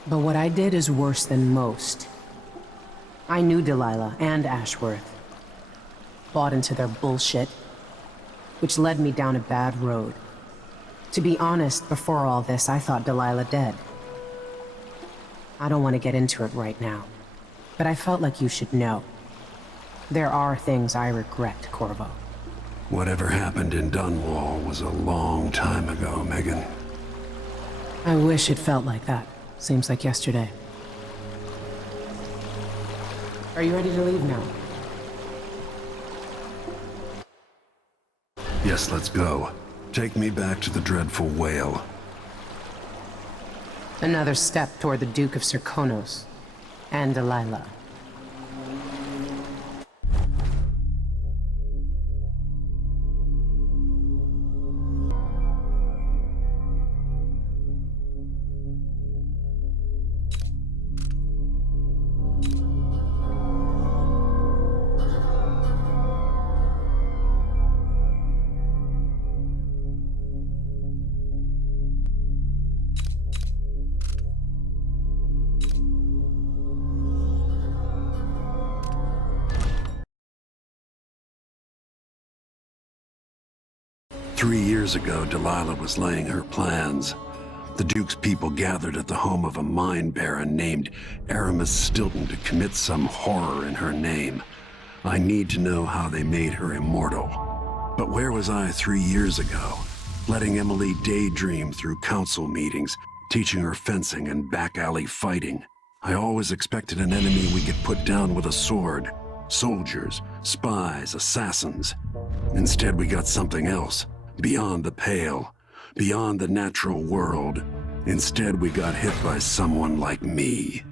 But what I did is worse than most. I knew Delilah and Ashworth. Bought into their bullshit, which led me down a bad road. To be honest, before all this, I thought Delilah dead. I don't want to get into it right now, but I felt like you should know. There are things I regret, Corvo. Whatever happened in Dunwall was a long time ago, Megan. I wish it felt like that. Seems like yesterday. Are you ready to leave now? Yes, let's go. Take me back to the dreadful whale. Another step toward the Duke of Serkonos and Delilah. "3 years ago, Delilah was laying her plans. The Duke's people gathered at the home of a mine baron named Aramis Stilton to commit some horror in her name. I need to know how they made her immortal. But where was I 3 years ago? Letting Emily daydream through council meetings, teaching her fencing and back-alley fighting. I always expected an enemy we could put down with a sword. Soldiers, spies, assassins. Instead, we got something else. Beyond the pale, beyond the natural world. Instead, we got hit by someone like me."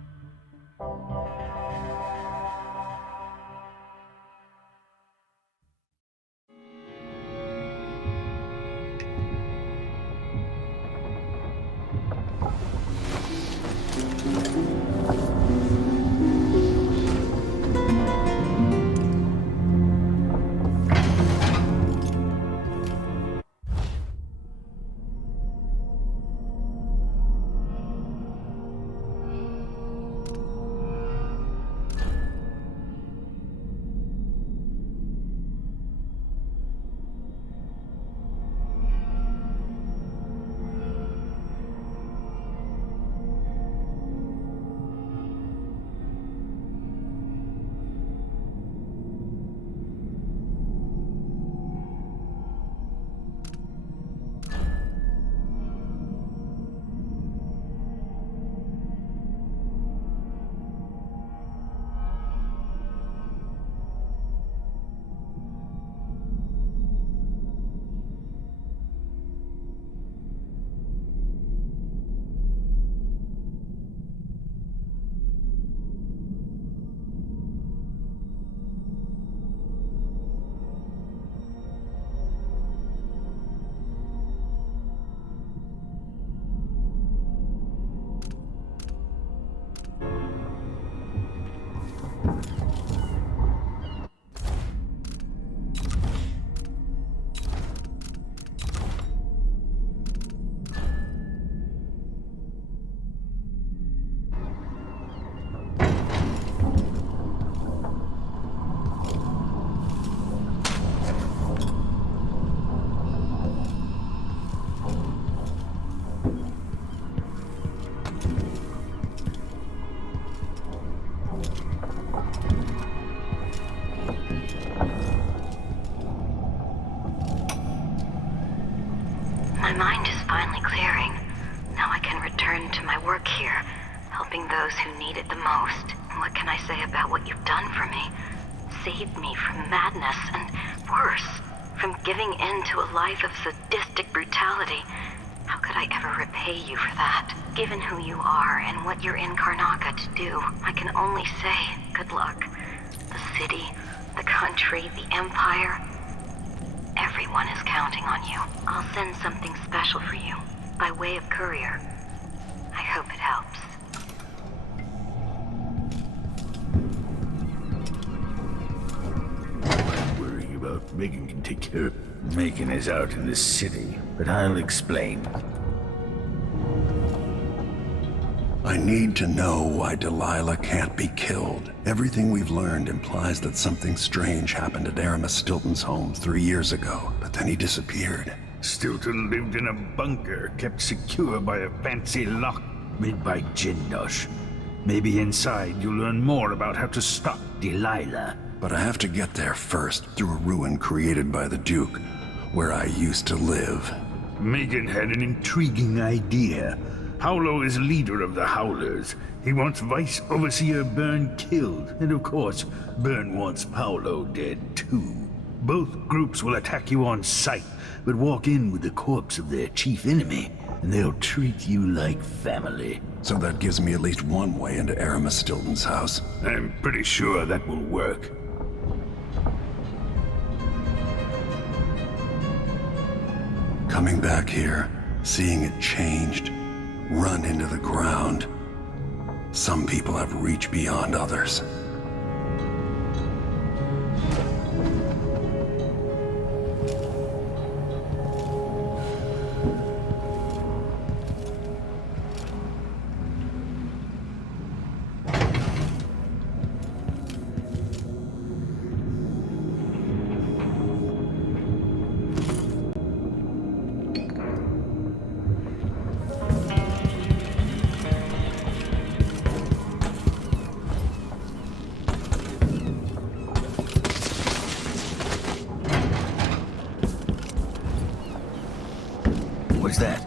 My mind is finally clearing. Now I can return to my work here, helping those who need it the most. And what can I say about what you've done for me? Saved me from madness and, worse, from giving in to a life of sadistic brutality. How could I ever repay you for that? Given who you are and what you're in Karnaca to do, I can only say good luck. The city, the country, the empire, everyone is counting on you. I'll send something special for you, by way of courier. I hope it helps. Worrying about Megan can take care of. Megan is out in the city, but I'll explain. I need to know why Delilah can't be killed. Everything we've learned implies that something strange happened at Aramis Stilton's home 3 years ago, but then he disappeared. Stilton lived in a bunker kept secure by a fancy lock made by Jindosh. Maybe inside you'll learn more about how to stop Delilah. But I have to get there first, through a ruin created by the Duke, where I used to live. Megan had an intriguing idea. Howlo is leader of the Howlers. He wants Vice Overseer Byrne killed, and of course, Byrne wants Paolo dead too. Both groups will attack you on sight, but walk in with the corpse of their chief enemy, and they'll treat you like family. So that gives me at least one way into Aramis Stilton's house. I'm pretty sure that will work. Coming back here, seeing it changed, run into the ground. Some people have reached beyond others. What's that?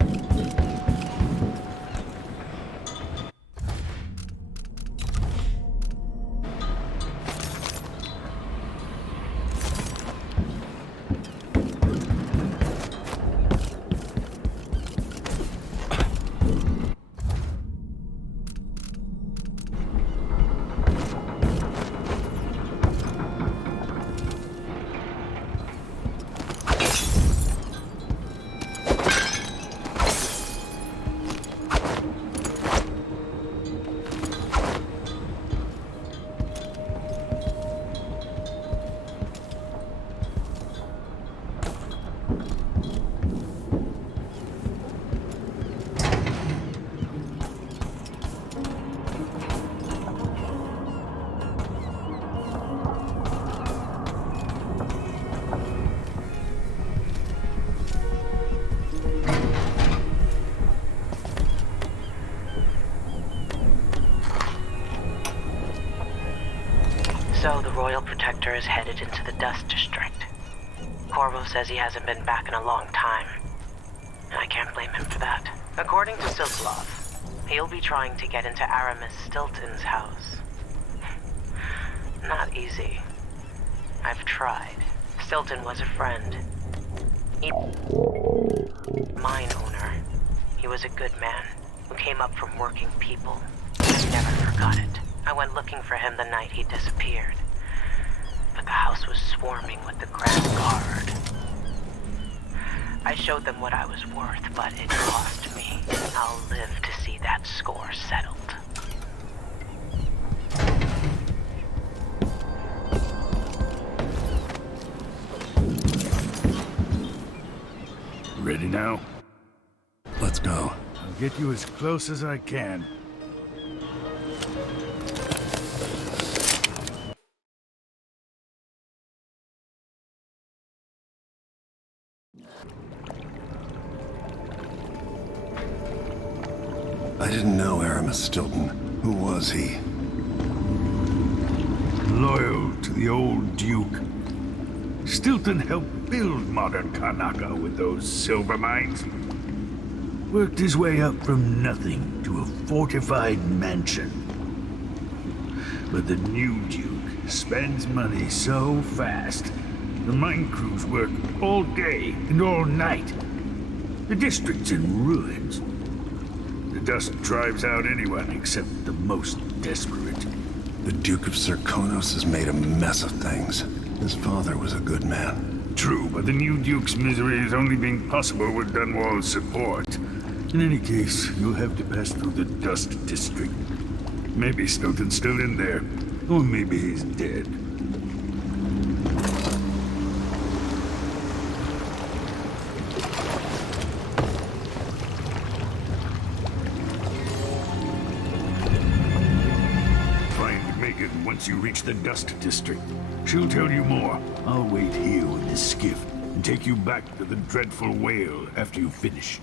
So the Royal Protector is headed into the Dust District. Corvo says he hasn't been back in a long time. And I can't blame him for that. According to Sokolov, he'll be trying to get into Aramis Stilton's house. Not easy. I've tried. Stilton was a friend. Mine owner. He was a good man who came up from working people. I never forgot it. I went looking for him the night he disappeared. But the house was swarming with the Grand Guard. I showed them what I was worth, but it cost me. I'll live to see that score settled. Ready now? Let's go. I'll get you as close as I can. I didn't know Aramis Stilton. Who was he? Loyal to the old Duke. Stilton helped build modern Karnaca with those silver mines. Worked his way up from nothing to a fortified mansion. But the new Duke spends money so fast, the mine crews work all day and all night. The district's in ruins. The dust drives out anyone except the most desperate. The Duke of Serkonos has made a mess of things. His father was a good man. True, but the new Duke's misery has only been possible with Dunwall's support. In any case, you'll have to pass through the Dust District. Maybe Snowton's still in there, or maybe he's dead. Find Megan once you reach the Dust District. She'll tell you more. I'll wait here with the skiff and take you back to the dreadful whale after you finish.